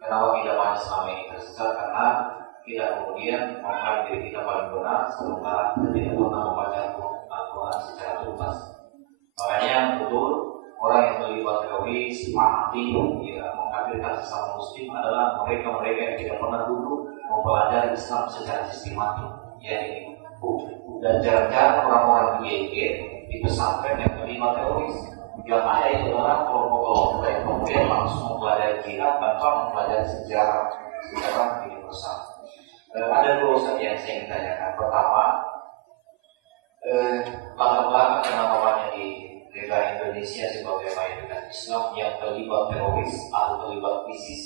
Kenapa kita banyak selama ini tersesat? Karena kita kemudian mengklaim diri kita paling benar, sementara kita tidak pernah membaca Al-Quran secara tuntas. Makanya betul orang yang terlibat teroris, mati, mengkafirkan sesama muslim adalah mereka-mereka yang tidak pernah dulu mempelajari Islam secara sistematik. Dan jarang-jarang orang-orang IEG di pesantren yang terlibat teroris. Yang ada itu adalah kelompok-kelompok yang kemudian langsung mempelajari jihad tanpa mempelajari sejarah di pesantren. Ada dua saja yang saya ingin tanyakan. Pertama, latar belakang kenapa banyak di negara Indonesia sebagai mayoritas Islam yang terlibat teroris atau terlibat ISIS,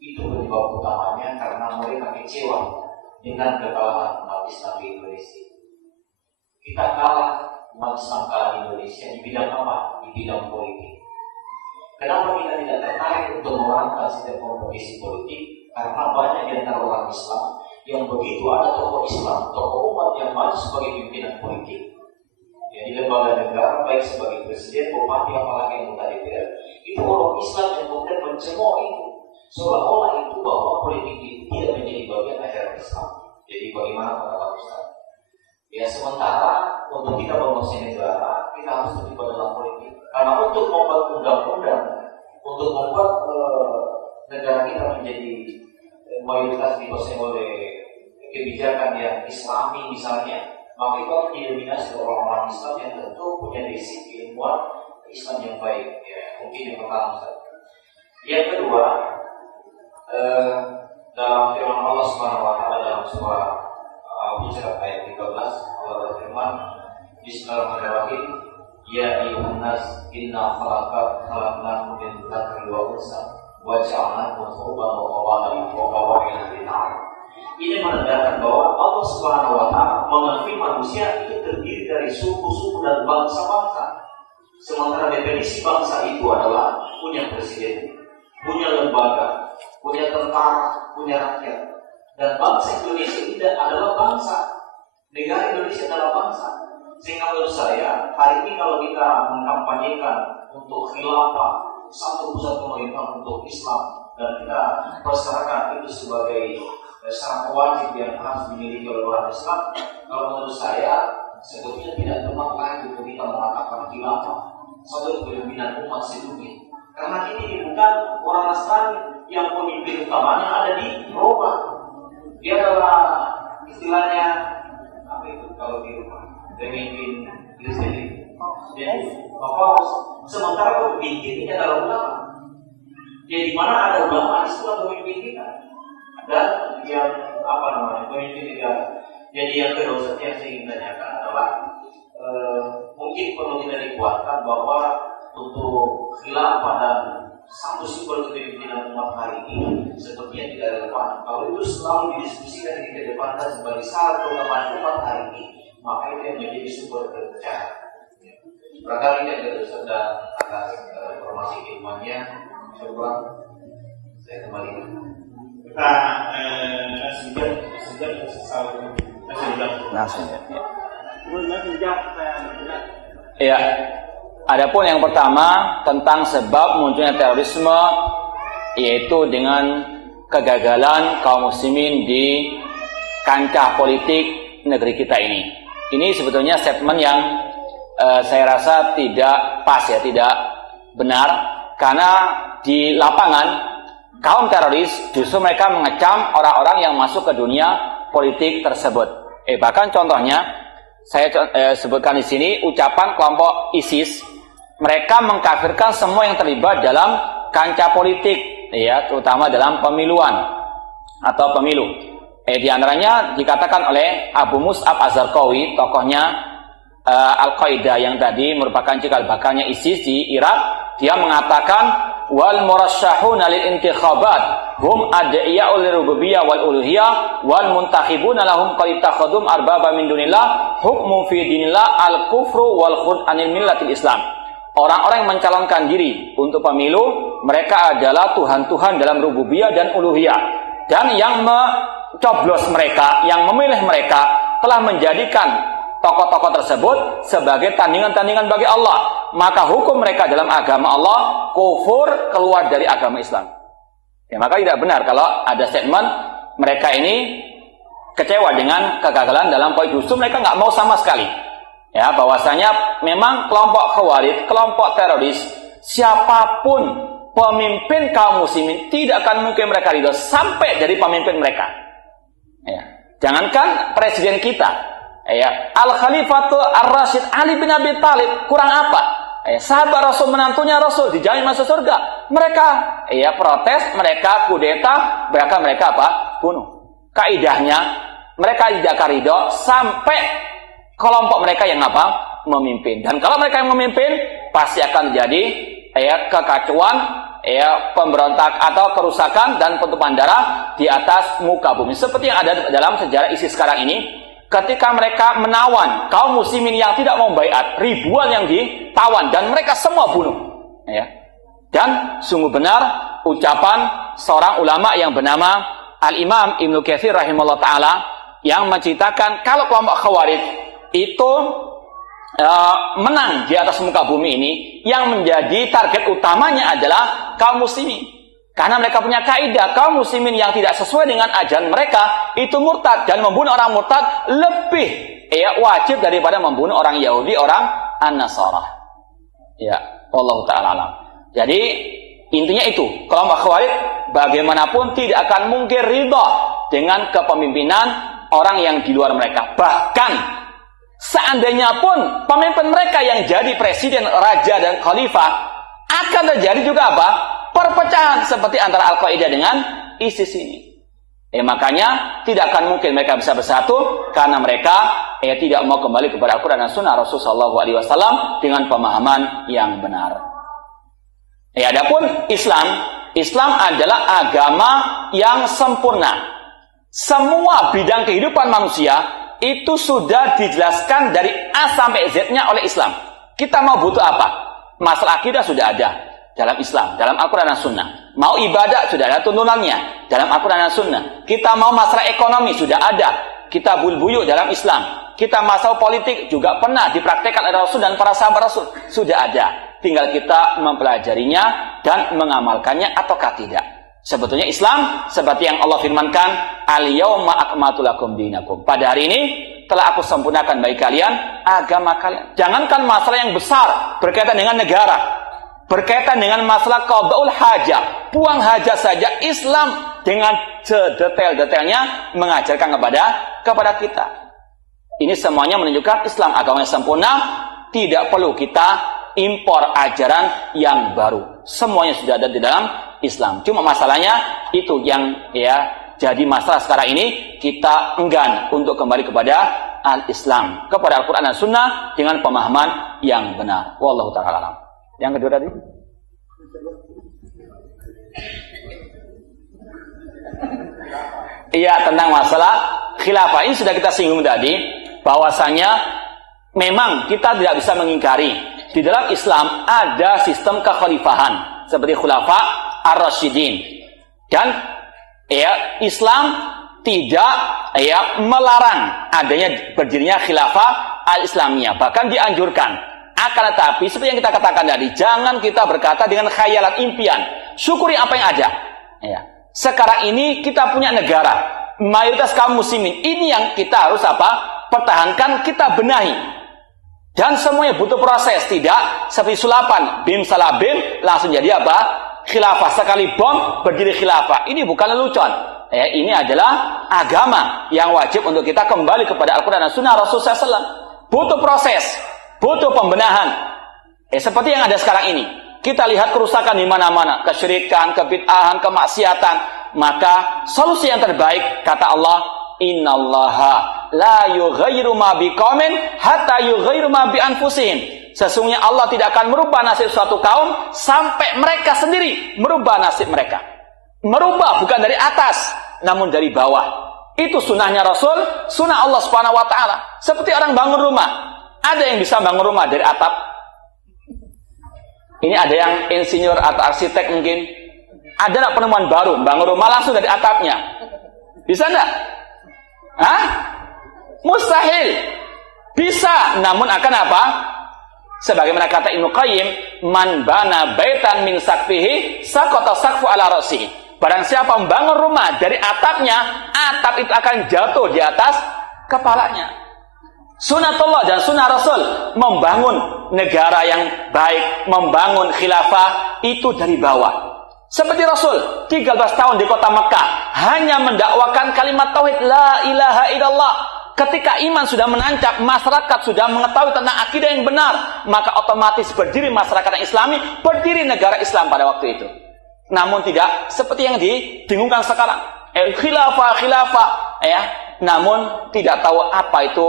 itu penyebab utamanya karena mereka kecewa dengan kekalahan umat Islam di Indonesia. Kita kalah, umat Islam kalah di Indonesia di bidang apa? Di bidang politik. Kenapa kita tidak tertarik untuk merangkak setiap kompetisi politik? Karena banyak di antara orang Islam yang begitu ada tokoh Islam, tokoh umat yang maju sebagai pimpinan politik, ya, di lembaga negara, baik sebagai presiden, bupati, apalagi yang anggota DPR, itu orang Islam yang kemudian mencemooh itu, seolah-olah itu bahwa politik itu tidak menjadi bagian ajaran Islam. Jadi bagaimana pendapat Ustaz? Ya, sementara untuk kita bangsa negara, kita harus terlibat dalam politik. Karena untuk membuat undang-undang, untuk membuat negara kita menjadi mayoritas dikuasai oleh kebijakan yang Islami misalnya, maka itu akan didominasi oleh orang-orang Islam yang tentu punya basic ilmuwan Islam yang baik. Ya, mungkin yang pertama. Yang kedua, dalam firman Allah Subhanahu wa taala dalam surah Al-Hujurat ayat 13, Allah berfirman, Bismillahirrahmanirrahim, Ya ayyuhan nas inna khalaqnakum min dzakarin wa unsa wa ja'alnakum syu'uban wa qabaila lita'arafu. Ini menandakan bahwa Allah Subhanahu wa taala mengerti manusia itu terdiri dari suku-suku dan bangsa-bangsa. Sementara definisi bangsa itu adalah punya presiden, punya lembaga, punya tentara, punya rakyat. Dan bangsa Indonesia tidak adalah bangsa. Negara Indonesia adalah bangsa. Sehingga menurut saya, hari ini kalau kita mengkampanyekan untuk khilafah, satu pusat pemerintahan untuk Islam, dan kita perserakan itu sebagai syarat wajib yang harus dimiliki oleh orang Islam, kalau menurut saya sebetulnya tidak tepat lagi untuk kita mengatakan khilafah, satu kepemimpinan umat sedunia. Karena ini bukan orang Nasrani yang pemimpin utamanya ada di Roma. Dia adalah istilahnya apa itu kalau di rumah pemimpin Kristen. Jadi Paus sementara pemimpin ini adalah ulama. Jadi di mana ada ulama itulah pemimpin kita. Dan yang apa namanya pemimpin kita. Jadi yang kedua yang saya ingin tanyakan adalah mungkin perlu kita dikuatkan bahwa untuk khilafah dan satu simbol kepemimpinan umat hari ini sepertinya tidak relevan. Kalau itu selalu didiskusikan di kedepankan sebagai salah satu umat hari ini, maka itu yang menjadi sumber perpecahan. Barangkali kita sudah atas informasi ilmuannya, coba saya kembali. Kita sejak Ya. Adapun yang pertama tentang sebab munculnya terorisme, yaitu dengan kegagalan kaum muslimin di kancah politik negeri kita ini. Ini sebetulnya statement yang saya rasa tidak pas ya, tidak benar, karena di lapangan kaum teroris justru mereka mengecam orang-orang yang masuk ke dunia politik tersebut. Bahkan contohnya saya sebutkan di sini ucapan kelompok ISIS. Mereka mengkafirkan semua yang terlibat dalam kancah politik, ya, terutama dalam pemiluan atau pemilu. Di antaranya dikatakan oleh Abu Mus'ab Az-Zarqawi, tokohnya Al-Qaeda yang tadi merupakan cikal bakalnya ISIS di Irak. Dia mengatakan wal murasyahuna lil intikhabat hum ad'iya'ul rububiyyah wal uluhiyah wal muntakhibuna lahum qad ittakhadhum arbaba min dunillah hukmu fi dinillah al kufru wal khud anil millatil islam. Orang-orang yang mencalonkan diri untuk pemilu, mereka adalah Tuhan-Tuhan dalam rububiyah dan uluhiyah. Dan yang mencoblos mereka, yang memilih mereka, telah menjadikan tokoh-tokoh tersebut sebagai tandingan-tandingan bagi Allah. Maka hukum mereka dalam agama Allah, kufur, keluar dari agama Islam. Ya, maka tidak benar kalau ada statement mereka ini kecewa dengan kegagalan dalam politik. Justru mereka nggak mau sama sekali. Ya, bahwasanya memang kelompok khawarij, kelompok teroris, siapapun pemimpin kaum muslimin tidak akan mungkin mereka ridho sampai dari pemimpin mereka. Ya, jangankan presiden kita, ya, Al-Khalifatu Ar-Rasyid Ali bin Abi Thalib, kurang apa? Ya, sahabat Rasul, menantunya Rasul dijamin masuk surga. Mereka ya protes, mereka kudeta, mereka apa? Bunuh. Kaidahnya mereka tidak akan ridho sampai kelompok mereka yang apa? Memimpin. Dan kalau mereka yang memimpin, pasti akan terjadi ya kekacauan, ya pemberontak atau kerusakan dan penutupan darah di atas muka bumi. Seperti yang ada dalam sejarah ISIS sekarang ini, ketika mereka menawan kaum muslimin yang tidak mau baiat, ribuan yang ditawan dan mereka semua bunuh. Ya. Dan sungguh benar ucapan seorang ulama yang bernama Al-Imam Ibnu Katsir rahimahullah ta'ala yang menceritakan kalau kelompok khawarij itu menang di atas muka bumi ini, yang menjadi target utamanya adalah kaum muslimin. Karena mereka punya kaidah, kaum muslimin yang tidak sesuai dengan ajaran mereka itu murtad, dan membunuh orang murtad lebih wajib daripada membunuh orang Yahudi, orang An-Nasara. Ya, wallahu ta'ala alam. Jadi intinya itu, kelompok khawarij bagaimanapun tidak akan mungkin ridha dengan kepemimpinan orang yang di luar mereka. Bahkan seandainya pun pemimpin mereka yang jadi presiden, raja dan khalifah, akan terjadi juga apa? Perpecahan seperti antara Al-Qaeda dengan ISIS ini. Makanya tidak akan mungkin mereka bisa bersatu karena mereka tidak mau kembali kepada Al-Quran dan Sunnah Rasulullah SAW dengan pemahaman yang benar. Adapun Islam adalah agama yang sempurna. Semua bidang kehidupan manusia itu sudah dijelaskan dari A sampai Z-nya oleh Islam. Kita mau butuh apa? Masalah akidah sudah ada dalam Islam, dalam Al-Quran dan Sunnah. Mau ibadah sudah ada tuntunannya dalam Al-Quran dan Sunnah. Kita mau masalah ekonomi sudah ada kitabul buyuk dalam Islam. Kita masalah politik juga pernah dipraktekkan oleh Rasul dan para sahabat Rasul, sudah ada. Tinggal kita mempelajarinya dan mengamalkannya ataukah tidak. Sebetulnya Islam seperti yang Allah firmankan, al-yauma akmaltu lakum dinakum. Pada hari ini telah aku sempurnakan bagi kalian agama kalian. Jangankan masalah yang besar berkaitan dengan negara, berkaitan dengan masalah qadaul hajah, buang hajat saja, Islam dengan sedetail-detailnya mengajarkan kepada kita. Ini semuanya menunjukkan Islam agama yang sempurna, tidak perlu kita impor ajaran yang baru. Semuanya sudah ada di dalam Islam. Cuma masalahnya itu yang jadi masalah sekarang ini, kita enggan untuk kembali kepada al-Islam, kepada Al-Quran dan Sunnah dengan pemahaman yang benar. Wallahu ta'ala alam. Yang kedua tadi? Iya, tentang masalah khilafah. Ini sudah kita singgung tadi, bahwasanya memang kita tidak bisa mengingkari di dalam Islam ada sistem kekhalifahan seperti khulafa ar-rasyidin, dan Islam tidak melarang adanya berdirinya khilafah al-islamiyah, bahkan dianjurkan. Akan tetapi seperti yang kita katakan tadi, jangan kita berkata dengan khayalan, impian. Syukuri apa yang ada. Sekarang ini kita punya negara, mayoritas kaum muslimin. Ini yang kita harus pertahankan, kita benahi. Dan semuanya butuh proses, tidak seperti sulapan, bim salah bim langsung jadi khilafah. Sekali bom berdiri khilafah. Ini bukan lelucon. Ini adalah agama yang wajib untuk kita kembali kepada Al-Quran dan Sunnah Rasulullah SAW. Butuh proses, butuh pembenahan. Seperti yang ada sekarang ini, kita lihat kerusakan di mana-mana, kesyirikan, kebid'ahan, kemaksiatan. Maka solusi yang terbaik, kata Allah, innallaha la yughayyiru ma biqaumin hatta yughayyiru ma bi anfusihim. Sesungguhnya Allah tidak akan merubah nasib suatu kaum sampai mereka sendiri merubah nasib mereka. Merubah bukan dari atas, namun dari bawah. Itu sunnahnya Rasul, sunnah Allah Subhanahu wa ta'ala. Seperti orang bangun rumah. Ada yang bisa bangun rumah dari atap? Ini ada yang insinyur atau arsitek mungkin. Ada nggak penemuan baru, bangun rumah langsung dari atapnya? Bisa nggak? Mustahil. Bisa, namun akan apa? Sebagaimana kata Ibnu Qayyim, man bana baitan min sakfihi saqata saqfu ala ra'sihi. Barang siapa membangun rumah dari atapnya, atap itu akan jatuh di atas kepalanya. Sunnatullah dan sunnah Rasul, membangun negara yang baik, membangun khilafah itu dari bawah. Seperti Rasul 13 tahun di kota Mekah hanya mendakwakan kalimat tauhid la ilaha illallah. Ketika iman sudah menancap, masyarakat sudah mengetahui tentang akidah yang benar, maka otomatis berdiri masyarakat yang Islami, berdiri negara Islam pada waktu itu. Namun tidak seperti yang didengungkan sekarang, khilafah, namun tidak tahu apa itu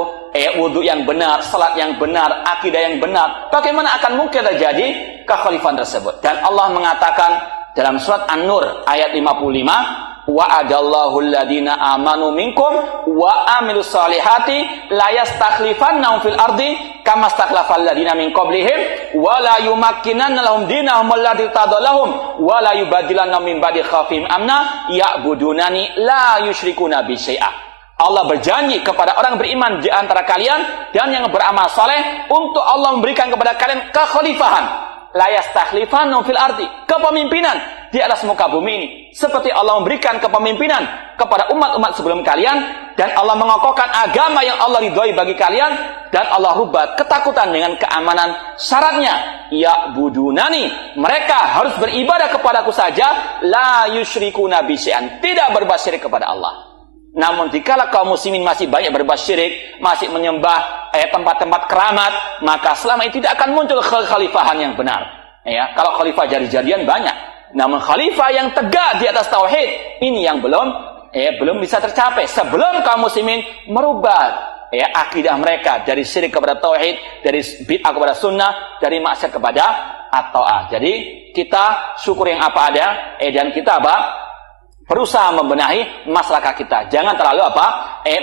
wudhu yang benar, salat yang benar, akidah yang benar. Bagaimana akan mungkin terjadi kekhalifahan tersebut? Dan Allah mengatakan dalam surat An-Nur ayat 55, wa'adallahu alladhina amanu minkum wa amilus solihati la yastakhlifannahum fil ardi kama stakhlafal ladina min qablihim wa la yumakkinanna lahum dinahum alladhi tadallahum wa la yubadilannahum min ba'di khawfihim amna ya'budunani la yusyrikuna bi syai'a. Allah berjanji kepada orang beriman di antara kalian dan yang beramal saleh untuk Allah memberikan kepada kalian kekhalifahan, la yastakhlifannahum fil ardi, kepemimpinan di atas muka bumi ini, seperti Allah memberikan kepemimpinan kepada umat-umat sebelum kalian, dan Allah mengokohkan agama yang Allah ridhoi bagi kalian, dan Allah rubah ketakutan dengan keamanan. Syaratnya ya budunani, mereka harus beribadah kepadaku saja, la yusyrikuna bi syai'an, tidak berbuat syirik kepada Allah. Namun dikala kaum muslimin masih banyak berbuat syirik, masih menyembah tempat-tempat keramat, maka selama ini tidak akan muncul kekhalifahan yang benar. Kalau khalifah jadi-jadian banyak, namun khalifah yang tegak di atas tauhid ini yang belum bisa tercapai sebelum kaum muslimin merubah akidah mereka dari syirik kepada tauhid, dari bid'ah kepada sunnah, dari maksiat kepada at-ta'ah. Jadi kita syukur yang apa ada, dan kita berusaha membenahi masyarakat kita. Jangan terlalu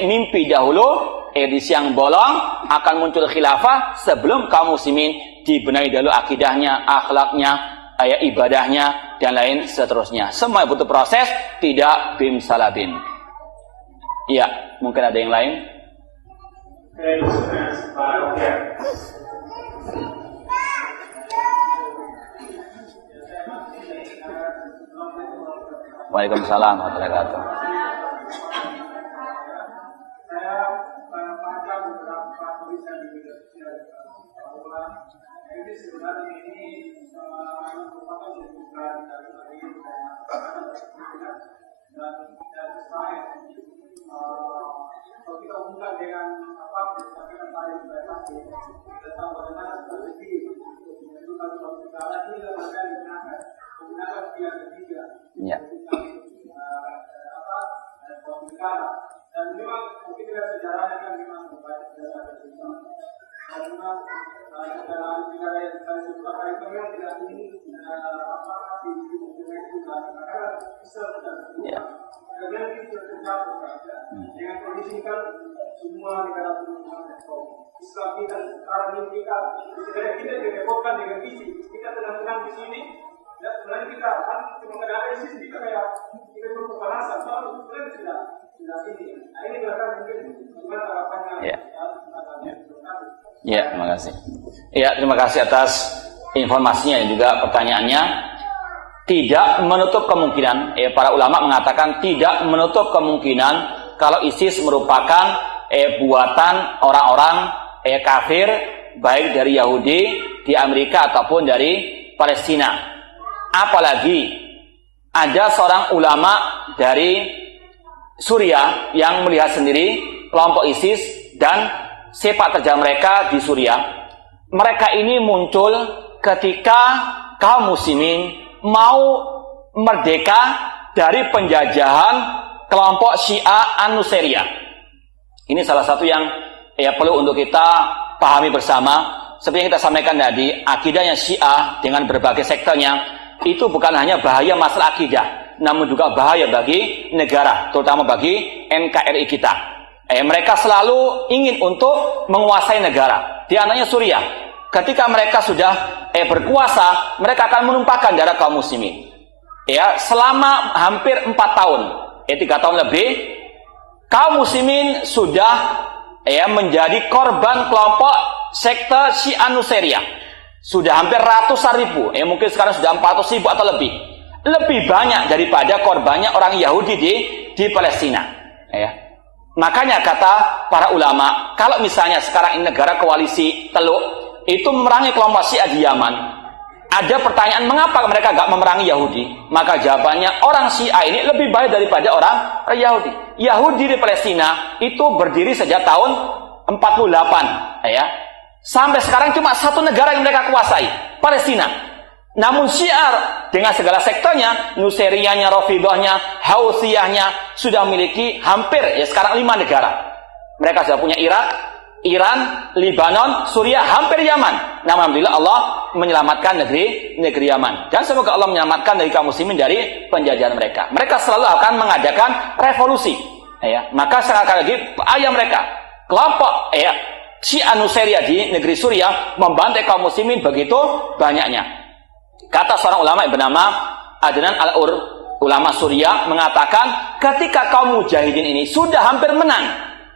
mimpi dahulu di siang bolong akan muncul khilafah sebelum kaum muslimin dibenahi dahulu akidahnya, akhlaknya, ibadahnya, dan lain seterusnya. Semua butuh proses, tidak bim salah bim. Iya, mungkin ada yang lain. Waalaikumsalam warahmatullahi wabarakatuh. Ini sebenarnya ini merupakan bukan dari dan Israel. Kalau kita hubungkan dengan apa yang paling berarti tentang bagaimana strategi untuk menentukan suatu negara ini lembaga menggunakan pihak ketiga. Ya. Suatu negara dan memang mungkin tidak sejarahnya kan memang banyak sejarah bersama. Dan memang sejarah negara yang saya sebutkan itu memang tidak ini di juga karena bisa tidak. Kemudian kita terjatuh dengan kondisi kan semua negara Islam kita sekarang ini kita direpotkan dengan isi kita tenang-tenang di sini ya sebenarnya kita kan cuma ada isi kita kayak kita perlu pembahasan soal sebenarnya tidak ini ini bahkan mungkin gimana harapannya ya terima kasih ya terima kasih atas informasinya dan juga pertanyaannya. Tidak menutup kemungkinan, para ulama mengatakan tidak menutup kemungkinan kalau ISIS merupakan buatan orang-orang kafir, baik dari Yahudi di Amerika ataupun dari Palestina. Apalagi ada seorang ulama dari Suriah yang melihat sendiri kelompok ISIS dan sepak terjang mereka di Suriah. Mereka ini muncul ketika kaum muslimin mau merdeka dari penjajahan kelompok Syiah An-Nusairiyah. Ini salah satu yang perlu untuk kita pahami bersama. Seperti yang kita sampaikan tadi, akidahnya Syiah dengan berbagai sektenya itu bukan hanya bahaya masalah akidah, namun juga bahaya bagi negara, terutama bagi NKRI kita. Mereka selalu ingin untuk menguasai negara. Di antaranya Suriah. Ketika mereka sudah berkuasa, mereka akan menumpahkan darah kaum muslimin. Ya, selama hampir 4 tahun, 3 tahun lebih, kaum muslimin sudah menjadi korban kelompok sekte Syiah Nusairiyah. Sudah hampir ratusan ribu, mungkin sekarang sudah 400 ribu atau lebih. Lebih banyak daripada korbannya orang Yahudi di Palestina. Ya. Makanya kata para ulama, kalau misalnya sekarang ini negara koalisi Teluk itu memerangi kelompok Syiah di Yaman, ada pertanyaan mengapa mereka gak memerangi Yahudi? Maka jawabannya orang Syiah ini lebih baik daripada orang Yahudi. Yahudi di Palestina itu berdiri sejak tahun 48 ya. Sampai sekarang cuma satu negara yang mereka kuasai, Palestina. Namun Syiah dengan segala sektenya, Nusairiyahnya, Rafidhahnya, Houthiyahnya sudah memiliki hampir sekarang 5 negara. Mereka sudah punya Irak, Iran, Libanon, Suriah, hampir Yaman. Nah, alhamdulillah Allah menyelamatkan negeri Yaman. Dan semoga Allah menyelamatkan dari kaum muslimin dari penjajahan mereka. Mereka selalu akan mengadakan revolusi. Ya. Maka sekali lagi ayat mereka, kelompok Syiah Nusairiyah di negeri Suriah membantai kaum muslimin begitu banyaknya. Kata seorang ulama yang bernama Adnan Al-Ur, ulama Suriah, mengatakan ketika kaum mujahidin ini sudah hampir menang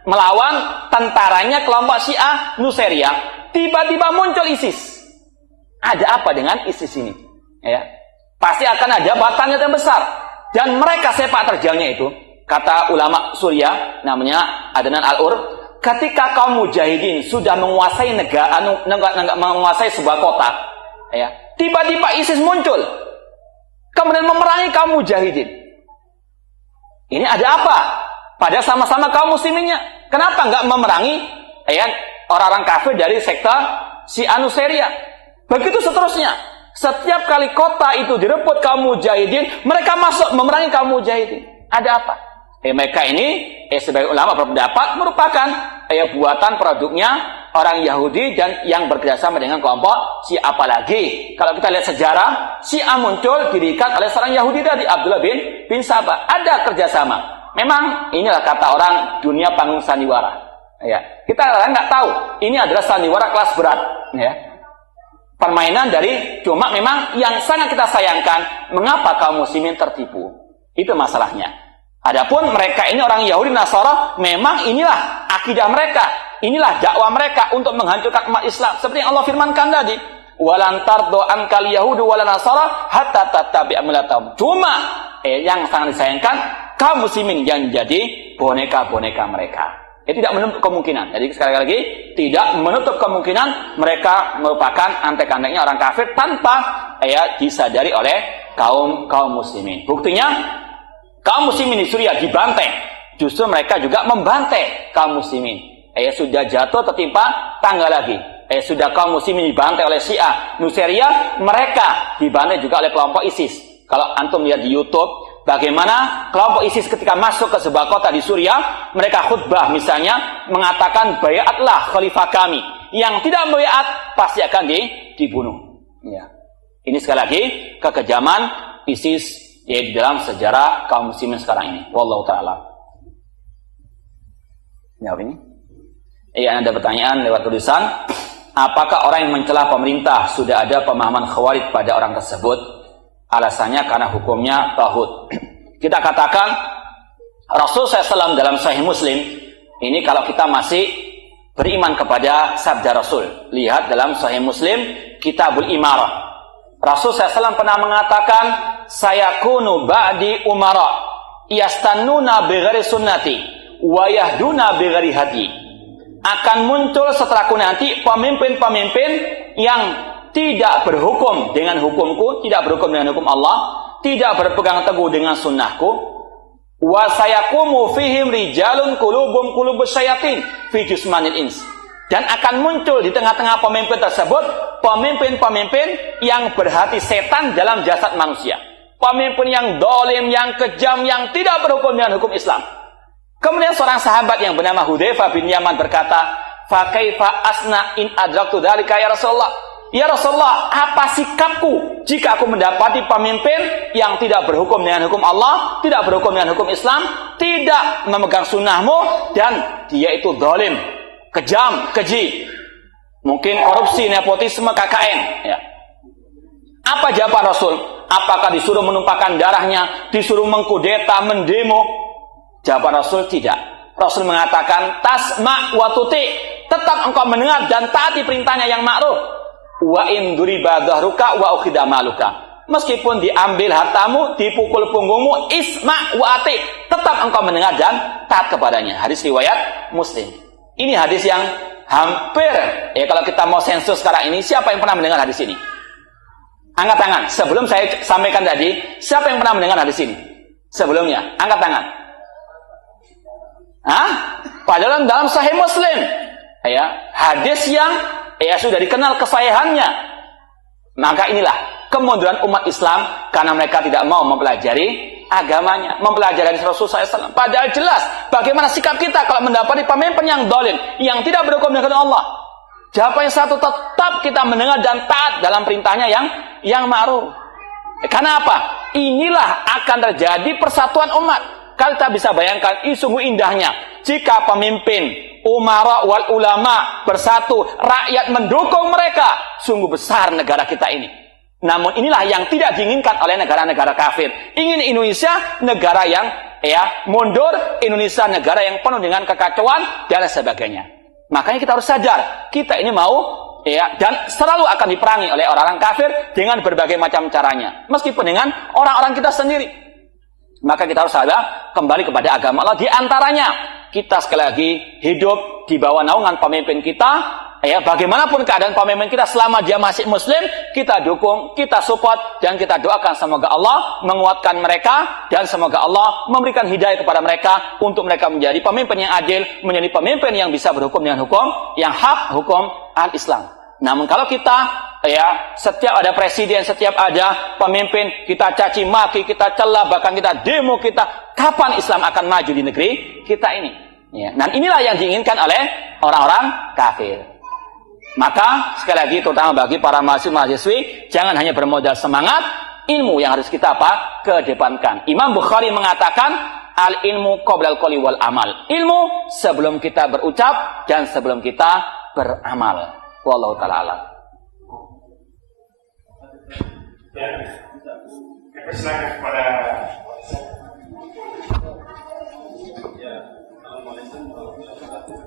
melawan tentaranya kelompok Syiah Nusairiyah, tiba-tiba muncul ISIS. Ada apa dengan ISIS ini? Ya, pasti akan ada batalnya yang besar. Dan mereka sepak terjangnya itu, kata ulama Suriah, namanya Adnan Al-Ur, ketika kaum mujahidin sudah menguasai negara, menguasai sebuah kota, ya, tiba-tiba ISIS muncul, kemudian memerangi kaum mujahidin. Ini ada apa? Padahal sama-sama kaum musliminnya. Kenapa enggak memerangi orang-orang kafir dari sekte Syiah Nusairiyah? Begitu seterusnya. Setiap kali kota itu direbut kaum mujahidin, mereka masuk memerangi kaum mujahidin. Ada apa? Mereka ini sebagai ulama berpendapat merupakan buatan produknya orang Yahudi dan yang bekerjasama dengan kelompok Syiah. Apalagi kalau kita lihat sejarah, Syiah muncul didirikan oleh seorang Yahudi dari Abdullah bin Sabah. Ada kerjasama. Memang inilah kata orang dunia panggung sandiwara. Ya, kita nggak tahu. Ini adalah sandiwara kelas berat. Ya, permainan dari cuma memang yang sangat kita sayangkan. Mengapa kaum muslimin tertipu? Itu masalahnya. Adapun mereka ini orang Yahudi Nasara, memang inilah akidah mereka, inilah dakwah mereka untuk menghancurkan umat Islam. Seperti yang Allah firmankan tadi, walan tardo ankal yahudu wala nasara hatta tattabi'a millatahum. Cuma yang sangat disayangkan kaum muslimin yang jadi boneka-boneka mereka. Tidak menutup kemungkinan. Jadi sekali lagi, tidak menutup kemungkinan mereka merupakan antek-anteknya orang kafir tanpa disadari oleh kaum muslimin. Buktinya, kaum muslimin di Suriah dibantai. Justru mereka juga membantai kaum muslimin. Sudah jatuh tertimpa tangga lagi. Sudah kaum muslimin dibantai oleh Syiah Nusairiyah, mereka dibantai juga oleh kelompok ISIS. Kalau antum lihat di YouTube, bagaimana kelompok ISIS ketika masuk ke sebuah kota di Suriah, mereka khutbah misalnya mengatakan bayatlah khalifah kami. Yang tidak bayat pasti akan dibunuh. Ya. Ini sekali lagi kekejaman ISIS di dalam sejarah kaum muslimin sekarang ini. Wallahu taala. Jawab ini. Ada pertanyaan lewat tulisan. Apakah orang yang mencela pemerintah sudah ada pemahaman khawarij pada orang tersebut? Alasannya karena hukumnya tauhid. Kita katakan Rasul SAW dalam Sahih Muslim, ini kalau kita masih beriman kepada sabda Rasul. Lihat dalam Sahih Muslim, Kitabul Imarah. Rasul SAW pernah mengatakan, sayakunu ba'di umara yastannuna bighairi sunnati wa yahduna bighairi hadi. Akan muncul setelahku nanti pemimpin-pemimpin yang tidak berhukum dengan hukumku, tidak berhukum dengan hukum Allah, tidak berpegang teguh dengan sunnahku. Wa sayaqumu fihim rijalun qulubum qulubus syayatin fi jismanil ins. Dan akan muncul di tengah-tengah pemimpin tersebut pemimpin-pemimpin yang berhati setan dalam jasad manusia. Pemimpin yang dolim, yang kejam, yang tidak berhukum dengan hukum Islam. Kemudian seorang sahabat yang bernama Hudzaifah bin Yaman berkata, "Fa kaifa asna in adraktu dzalika ya Rasulullah?" Ya Rasulullah, apa sikapku jika aku mendapati pemimpin yang tidak berhukum dengan hukum Allah, tidak berhukum dengan hukum Islam, tidak memegang sunnahmu, dan dia itu zalim, kejam, keji, mungkin korupsi, nepotisme, KKN. Ya. Apa jawaban Rasul? Apakah disuruh menumpahkan darahnya, disuruh mengkudeta, mendemo? Jawaban Rasul tidak. Rasul mengatakan, tasma' wa tuti', tetap engkau mendengar dan taati perintahnya yang ma'ruf. Wa in duriba dhahruka wa ukhidha maluka. Meskipun diambil hartamu, dipukul punggungmu, isma' wa ati', tetap engkau mendengar dan taat kepadanya. Hadis riwayat Muslim. Ini hadis yang hampir, kalau kita mau sensus sekarang ini, siapa yang pernah mendengar hadis ini? Angkat tangan. Sebelum saya sampaikan tadi, siapa yang pernah mendengar hadis ini? Sebelumnya, angkat tangan. Padahal dalam Sahih Muslim, hadis yang sudah dikenal kesahihannya. Maka inilah kemunduran umat Islam karena mereka tidak mau mempelajari agamanya, mempelajari Rasulullah SAW. Padahal jelas bagaimana sikap kita kalau mendapati pemimpin yang zalim, yang tidak berhukum dengan Allah. Jawabannya satu, tetap kita mendengar dan taat dalam perintahnya yang ma'ruf. Karena apa? Inilah akan terjadi persatuan umat. Kita bisa bayangkan, sungguh indahnya jika pemimpin, umara wal ulama bersatu, rakyat mendukung mereka, sungguh besar negara kita ini. Namun inilah yang tidak diinginkan oleh negara-negara kafir. Ingin Indonesia negara yang mundur, Indonesia negara yang penuh dengan kekacauan dan sebagainya. Makanya kita harus sadar, kita ini mau dan selalu akan diperangi oleh orang-orang kafir dengan berbagai macam caranya, meskipun dengan orang-orang kita sendiri. Maka kita harus sadar kembali kepada agama Allah. Di antaranya kita sekali lagi hidup di bawah naungan pemimpin kita. Bagaimanapun keadaan pemimpin kita, selama dia masih Muslim, kita dukung, kita support, dan kita doakan semoga Allah menguatkan mereka dan semoga Allah memberikan hidayah kepada mereka untuk mereka menjadi pemimpin yang adil, menjadi pemimpin yang bisa berhukum dengan hukum yang hak, hukum al-Islam. Namun kalau kita setiap ada presiden, setiap ada pemimpin, kita caci maki, kita celah, bahkan kita demo, kapan Islam akan maju di negeri kita ini? Dan inilah yang diinginkan oleh orang-orang kafir. Maka sekali lagi, terutama bagi para mahasiswi, jangan hanya bermodal semangat, ilmu yang harus kita kedepankan. Imam Bukhari mengatakan, al ilmu qoblal qouli wal amal. Ilmu sebelum kita berucap dan sebelum kita beramal. Wallahu ta'ala alam. Ya, persilakan kepada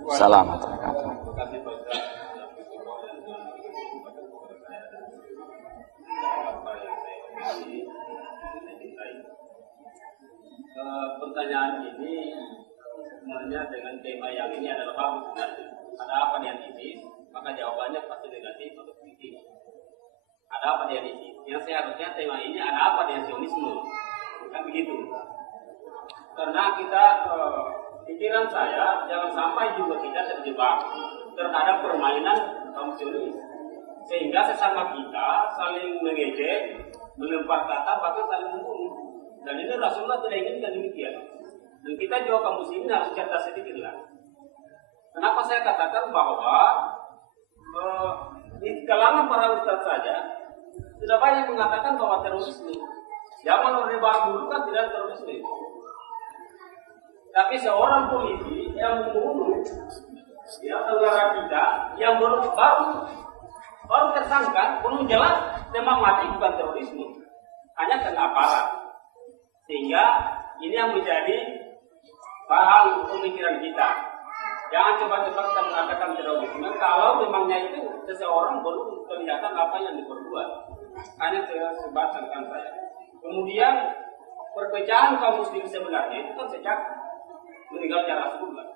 Assalamualaikum. Pertanyaan ini sebenarnya dengan tema yang ini adalah bagus sebenarnya. Ada apa dengan ISIS? Maka jawabannya pasti negatif atau positif. Ada apa dengan ISIS? Yang seharusnya tema ini ada apa dengan Zionisme? Kan begitu. Karena kita pikiran saya jangan sampai juga kita terjebak terhadap permainan kaum Zionis, sehingga sesama kita saling mengejek, melempar kata, bahkan saling membunuh. Dan ini Rasulullah tidak inginkan demikian. Dan kita juga kaum muslimin harus cerdas sedikit lah. Kenapa saya katakan bahwa di kalangan para ustadz saja sudah banyak mengatakan bahwa terorisme. Zaman Orde Baru dulu kan tidak terorisme. Tapi seorang polisi yang membunuh saudara kita yang baru tersangka, belum jelas tembak mati bukan terorisme, hanya kena aparat. Sehingga ini yang menjadi bahan pemikiran kita. Jangan coba-coba kita mengatakan terorisme kalau memangnya itu seseorang belum kelihatan apa yang diperbuat. Hanya sebataskan saya. Kemudian perpecahan kaum muslim sebenarnya itu kan sejak meninggalnya Rasulullah.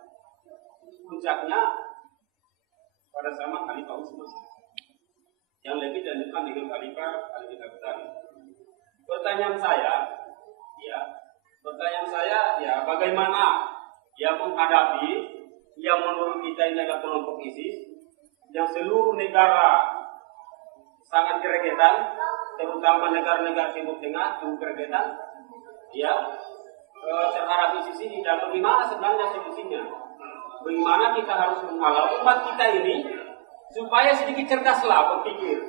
Puncaknya pada zaman Khalifah Utsman yang lebih dilanjutkan dengan Khalifah Ali bin Abi Thalib. Pertanyaan saya, bagaimana yang menghadapi yang menurut kita ini adalah kelompok ISIS yang seluruh negara sangat keregetan, terutama negara-negara Timur Tengah yang keregetan, terhadap ISIS ini, dan bagaimana sebenarnya solusinya? Bagaimana kita harus menghalau umat kita ini supaya sedikit cerdaslah berpikir.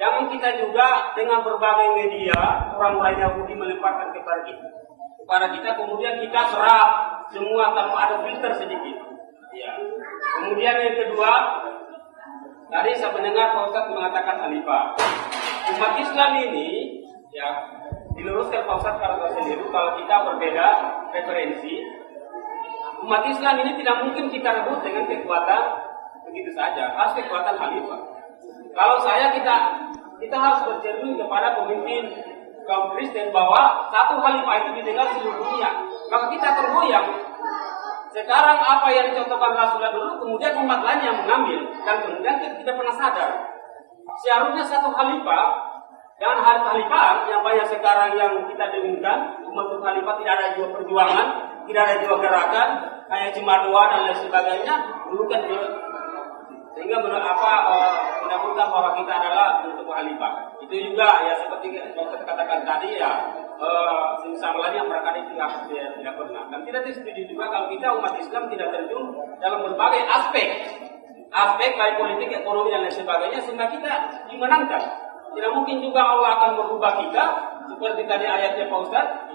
Jangan kita juga dengan berbagai media orang-orang Yahudi melemparkan kepada kita, kemudian kita serap semua tanpa ada filter sedikit. Kemudian yang kedua, tadi saya mendengar Pak Ustadz mengatakan khalifah. Umat Islam ini, diluruskan Pak Ustadz kalau sendiri, kalau kita berbeda referensi, umat Islam ini tidak mungkin kita rebut dengan kekuatan begitu saja, harus kekuatan khalifah. Kalau kita harus bercermin kepada pemimpin kaum Kristen bahwa satu khalifah itu didengar seluruh dunia, maka kita tergoyang. Sekarang apa yang dicontohkan Rasulullah dulu, kemudian umat lain yang mengambil, dan kemudian kita tidak pernah sadar. Seharusnya satu khalifah, dan khalifah yang banyak sekarang yang kita dengungkan, umat khalifah tidak ada juga perjuangan, tidak ada juga gerakan, hanya cuma doa dan lain sebagainya, dulu kan sehingga menyebutkan bahwa kita adalah untuk khalifah. Itu juga seperti yang saya katakan tadi simsalnya mereka tidak pernah. Dan tidak setuju juga kalau kita umat Islam tidak terjun dalam berbagai aspek baik politik, ekonomi dan lain sebagainya, sehingga kita dimenangkan. Tidak mungkin juga Allah akan merubah kita seperti tadi ayatnya Pak Ustadz,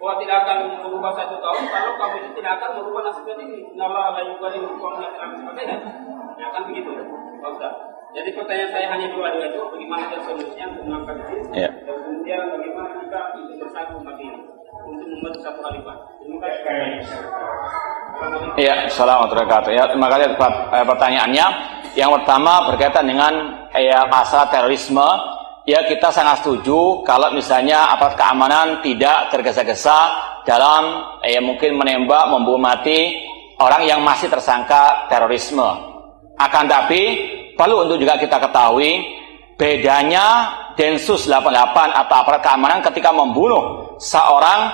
bahwa tidak akan merubah 1 tahun kalau kamu itu tidak akan merubah nasib ini. Allah la yughayyiru ma bi qaumin sebagainya. Ya kan begitu, Pak Ustadz. Jadi pertanyaan saya hanya dua itu, bagaimana solusinya untuk mengangkat ini, dan kemudian bagaimana kita untuk bersatu umat ini untuk membentuk satu khalifah. Terima kasih. Ya, assalamualaikum warahmatullahi wabarakatuh. Terima kasih pertanyaannya. Yang pertama berkaitan dengan masalah terorisme. Kita sangat setuju kalau misalnya aparat keamanan tidak tergesa-gesa dalam mungkin menembak, membunuh mati orang yang masih tersangka terorisme. Akan tapi perlu untuk juga kita ketahui bedanya Densus 88 atau aparat keamanan ketika membunuh seorang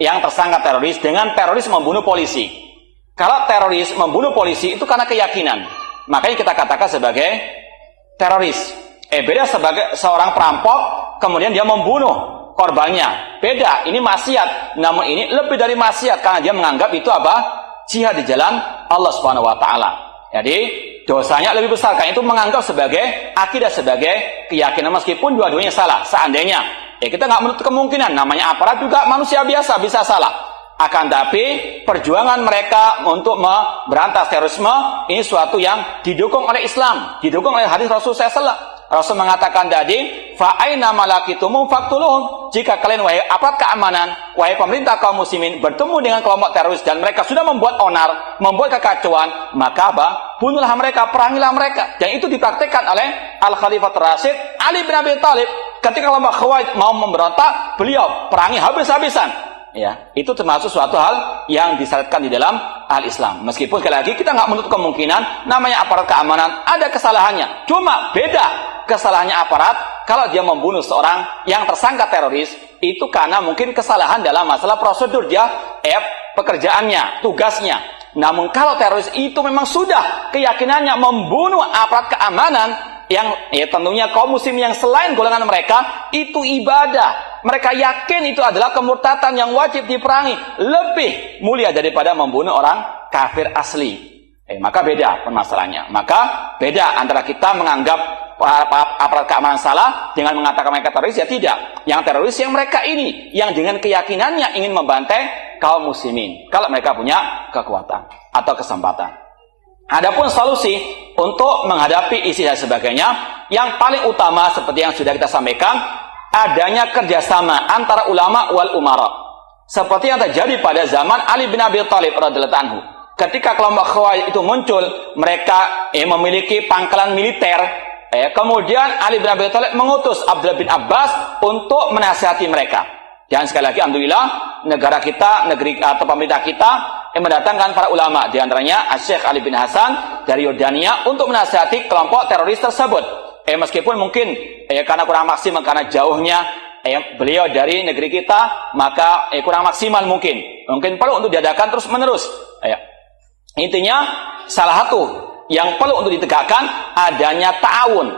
yang tersangka teroris dengan teroris membunuh polisi. Kalau teroris membunuh polisi itu karena keyakinan, makanya kita katakan sebagai teroris. Beda sebagai seorang perampok kemudian dia membunuh korbannya. Beda, ini maksiat. Namun ini lebih dari maksiat karena dia menganggap itu jihad di jalan Allah Subhanahu wa taala. Jadi dosanya lebih besar karena itu menganggap sebagai akidah, sebagai keyakinan, meskipun dua-duanya salah. Seandainya kita nggak menutup kemungkinan, namanya aparat juga manusia biasa, bisa salah. Akan tapi perjuangan mereka untuk memberantas terorisme ini suatu yang didukung oleh Islam, didukung oleh hadis Rasul SAW. Rasul mengatakan tadi, fa aina malakitum faqtuluhum. Jika kalian wahai aparat keamanan, wahai pemerintah kaum muslimin bertemu dengan kelompok teroris dan mereka sudah membuat onar, membuat kekacauan, maka bunuhlah mereka, perangilah mereka. Dan itu dipraktikkan oleh Al-Khalifah Rasyid Ali bin Abi Thalib. Ketika kelompok Khawarij mau memberontak, beliau perangi habis-habisan. Ya, itu termasuk suatu hal yang disyaratkan di dalam al-Islam. Meskipun sekali lagi kita nggak menutup kemungkinan namanya aparat keamanan ada kesalahannya. Cuma beda kesalahannya aparat kalau dia membunuh seorang yang tersangka teroris itu karena mungkin kesalahan dalam masalah prosedur dia, pekerjaannya, tugasnya. Namun kalau teroris itu memang sudah keyakinannya membunuh aparat keamanan yang tentunya kaum muslim yang selain golongan mereka itu ibadah. Mereka yakin itu adalah kemurtatan yang wajib diperangi, lebih mulia daripada membunuh orang kafir asli. Maka beda permasalahannya. Maka beda antara kita menganggap aparat keamanan salah dengan mengatakan mereka teroris, ya tidak. Yang teroris yang mereka ini, yang dengan keyakinannya ingin membantai kaum muslimin kalau mereka punya kekuatan atau kesempatan. Adapun solusi untuk menghadapi isi dan sebagainya, yang paling utama seperti yang sudah kita sampaikan, adanya kerjasama antara ulama wal umara. Seperti yang terjadi pada zaman Ali bin Abi Thalib radhiyallahu anhu. Ketika kelompok Khawarij itu muncul, mereka memiliki pangkalan militer. Kemudian Ali bin Abi Thalib mengutus Abdullah bin Abbas untuk menasihati mereka. Dan sekali lagi, alhamdulillah, negara kita, negeri atau pemerintah kita yang mendatangkan para ulama, di antaranya Syekh Ali bin Hasan dari Yordania untuk menasihati kelompok teroris tersebut. Meskipun mungkin karena kurang maksimal, karena jauhnya beliau dari negeri kita, maka kurang maksimal mungkin perlu untuk diadakan terus menerus. Intinya salah satu yang perlu untuk ditegakkan adanya ta'awun,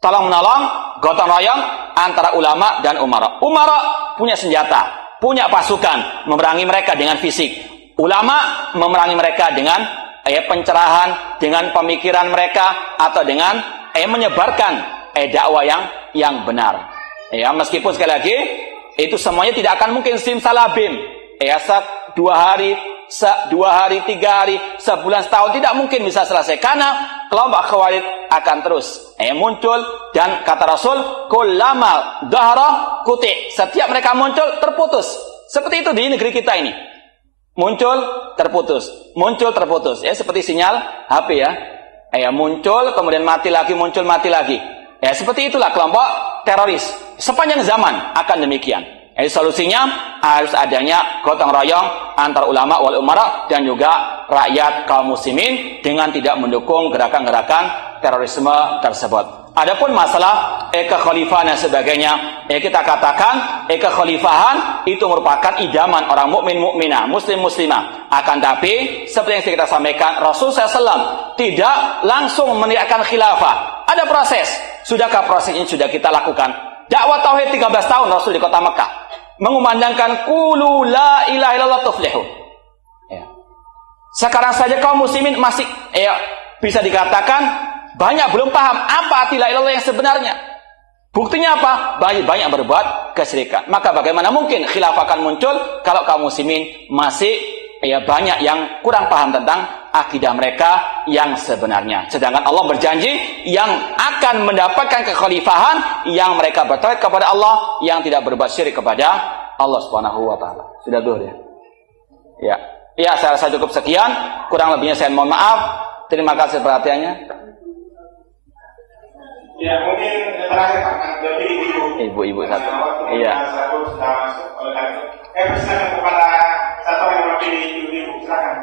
tolong menolong, gotong royong antara ulama dan umara. Umara punya senjata, punya pasukan, memerangi mereka dengan fisik. Ulama memerangi mereka dengan pencerahan, dengan pemikiran mereka, atau dengan menyebarkan dakwah yang benar. Meskipun sekali lagi itu semuanya tidak akan mungkin simsalabim. 2 hari, 2 hari, 3 hari, sebulan, setahun tidak mungkin bisa selesai karena kelompok Khawarij akan terus muncul, dan kata Rasul, kullama dhahara kuti, setiap mereka muncul terputus. Seperti itu di negeri kita ini. Muncul terputus, muncul terputus. Seperti sinyal HP ya. Muncul kemudian mati lagi, muncul mati lagi. Seperti itulah kelompok teroris. Sepanjang zaman akan demikian. Solusinya harus adanya gotong royong antara ulama wal umara dan juga rakyat kaum muslimin dengan tidak mendukung gerakan-gerakan terorisme tersebut. Adapun masalah kekhalifahan dan sebagainya, kita katakan kekhalifahan itu merupakan idaman orang mukmin mukminah, muslim muslimah. Akan tapi seperti yang kita sampaikan, Rasulullah SAW tidak langsung menegakkan khilafah. Ada proses. Sudahkah proses ini sudah kita lakukan? Dakwah tauhid 13 tahun Rasul di kota Mekah, mengumandangkan qulu la ilaha illallah tuflihu. Sekarang saja kaum muslimin masih bisa dikatakan banyak belum paham apa arti la ilaha illallah yang sebenarnya. Buktinya apa? Banyak berbuat kesyirikan. Maka bagaimana mungkin khilafah akan muncul kalau kaum muslimin masih banyak yang kurang paham tentang akidah mereka yang sebenarnya. Sedangkan Allah berjanji yang akan mendapatkan kekhalifahan yang mereka bertauhid kepada Allah, yang tidak berbuat syirik kepada Allah Subhanahu wa taala. Sudah dulu ya. Ya, saya rasa cukup sekian. Kurang lebihnya saya mohon maaf. Terima kasih perhatiannya. Ya, mungkin terakhir Pak, dari ibu satu. Iya. Satu sudah masuk oleh kami. Persilakan kepada satu yang mewakili ibu-ibu, silakan.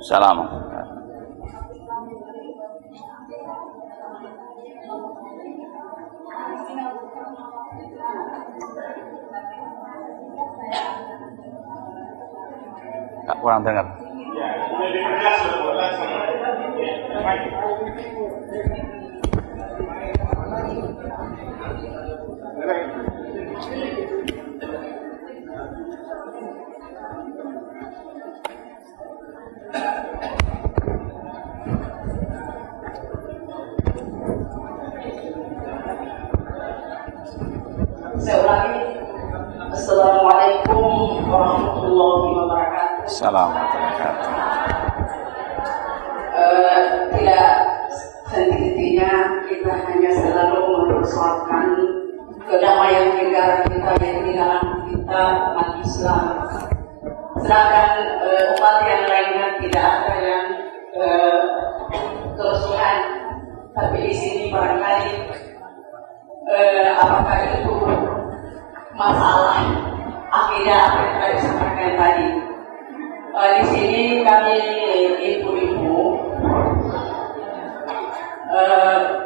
Salam. Kurang dengar. Saya ulangi. Assalamualaikum warahmatullahi wabarakatuh. Assalamualaikum. Tidak sendirinya kita hanya selalu mempersoalkan kedamaian negara kita yang negara kita umat Islam. Sedangkan umat yang lainnya tidak ada yang kerusuhan. Tapi di sini barangkali apakah itu masalah akidah apa yang telah disampaikan tadi. Di sini kami ibu-ibu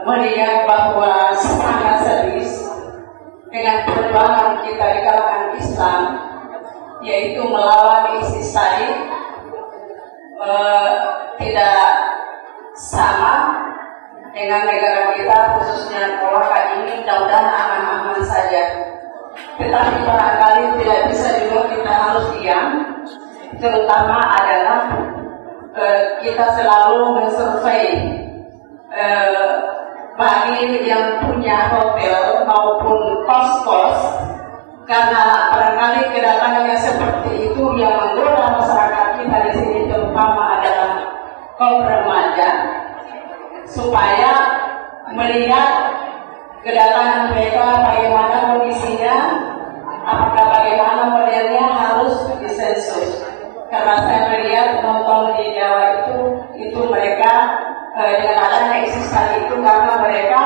melihat bahwa sangat serius dengan perjuangan kita di kalangan Islam, yaitu melawan ISIS tadi, tidak sama dengan negara kita, khususnya Kolaka ini. Mudah-mudahan aman-aman saja. Tetapi barangkali tidak bisa juga kita harus diam. Terutama adalah kita selalu mensurvei bagi yang punya hotel maupun kos-kos, karena barangkali kedatangan yang seperti itu yang menggoda masyarakat kita di sini, terutama adalah kaum remaja, supaya melihat kedatangan mereka bagaimana kondisinya, apakah bagaimana modelnya harus disensus. Karena saya melihat nonton di Jawa itu mereka dengan adanya ISIS tadi itu, karena mereka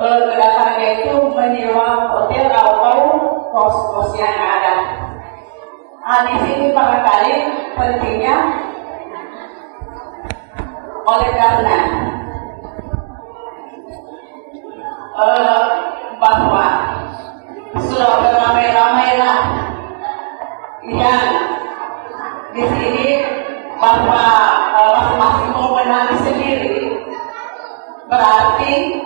kedatangannya itu menyewa hotel atau kos-kos yang ada. Di sini barangkali pentingnya oleh karena bahwa sudah beramai-ramailah yang di sini bahwa masing-masing mau menang sendiri, berarti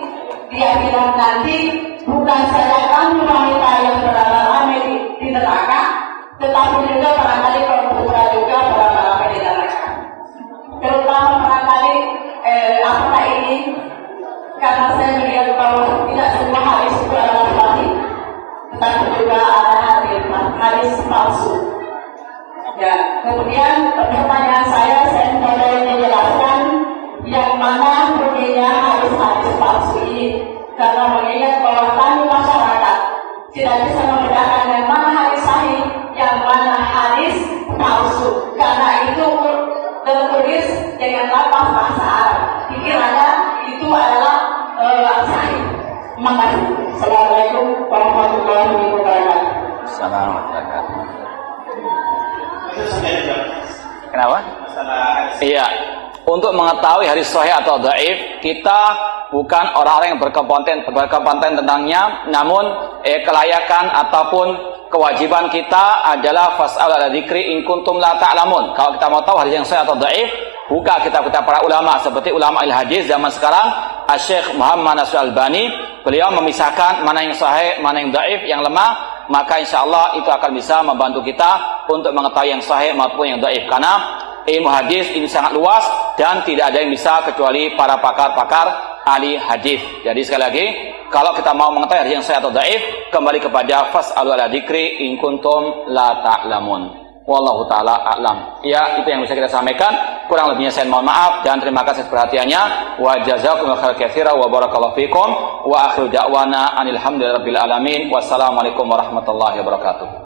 dia bilang nanti bukan saja kami wanita yang beramai-ramai di neraka, tetapi juga barangkali kaum putra juga beramai-ramai di neraka. Terutama barangkali apakah ini, karena saya melihat bahwa tidak semua hadis itu adalah sahih, tetapi juga ada hadis palsu. Ya, kemudian pertanyaan saya coba menjelaskan yang mana ruginya hadis-hadis palsu ini, karena mengingat bahwa kami masyarakat tidak bisa membedakan yang mana hadis sahih, yang mana hadis palsu, karena itu tertulis dengan lafaz bahasa Arab. Dikiranya itu adalah sahih. Makasih. Assalamualaikum warahmatullahi wabarakatuh. Assalamualaikum. Kenapa? Iya. Untuk mengetahui hadis sahih atau dhaif, kita bukan orang-orang yang berkompeten tentangnya, namun kelayakan ataupun kewajiban kita adalah fas'al ala dzikri in kuntum la ta'lamun. Kalau kita mau tahu hadis yang sahih atau dhaif, buka kitab-kitab para ulama seperti ulama hadis zaman sekarang, Syekh Muhammad Nasir Albani, beliau memisahkan mana yang sahih, mana yang dhaif, yang lemah. Maka insya Allah itu akan bisa membantu kita untuk mengetahui yang sahih maupun yang dhaif. Karena ilmu hadis ini sangat luas dan tidak ada yang bisa kecuali para pakar-pakar ahli hadis. Jadi sekali lagi, kalau kita mau mengetahui hadis yang sahih atau dhaif, kembali kepada fas'alu ala dzikri in kuntum la ta'lamun. Wallahu ta'ala a'lam. Ya, itu yang bisa kita sampaikan. Kurang lebihnya saya mohon maaf dan terima kasih perhatiannya. Wa jazakumullahu khairan katsiran wa barakallahu fikum. Wa akhiru da'wana anil hamdulillahi rabbil alamin. Wassalamualaikum warahmatullahi wabarakatuh.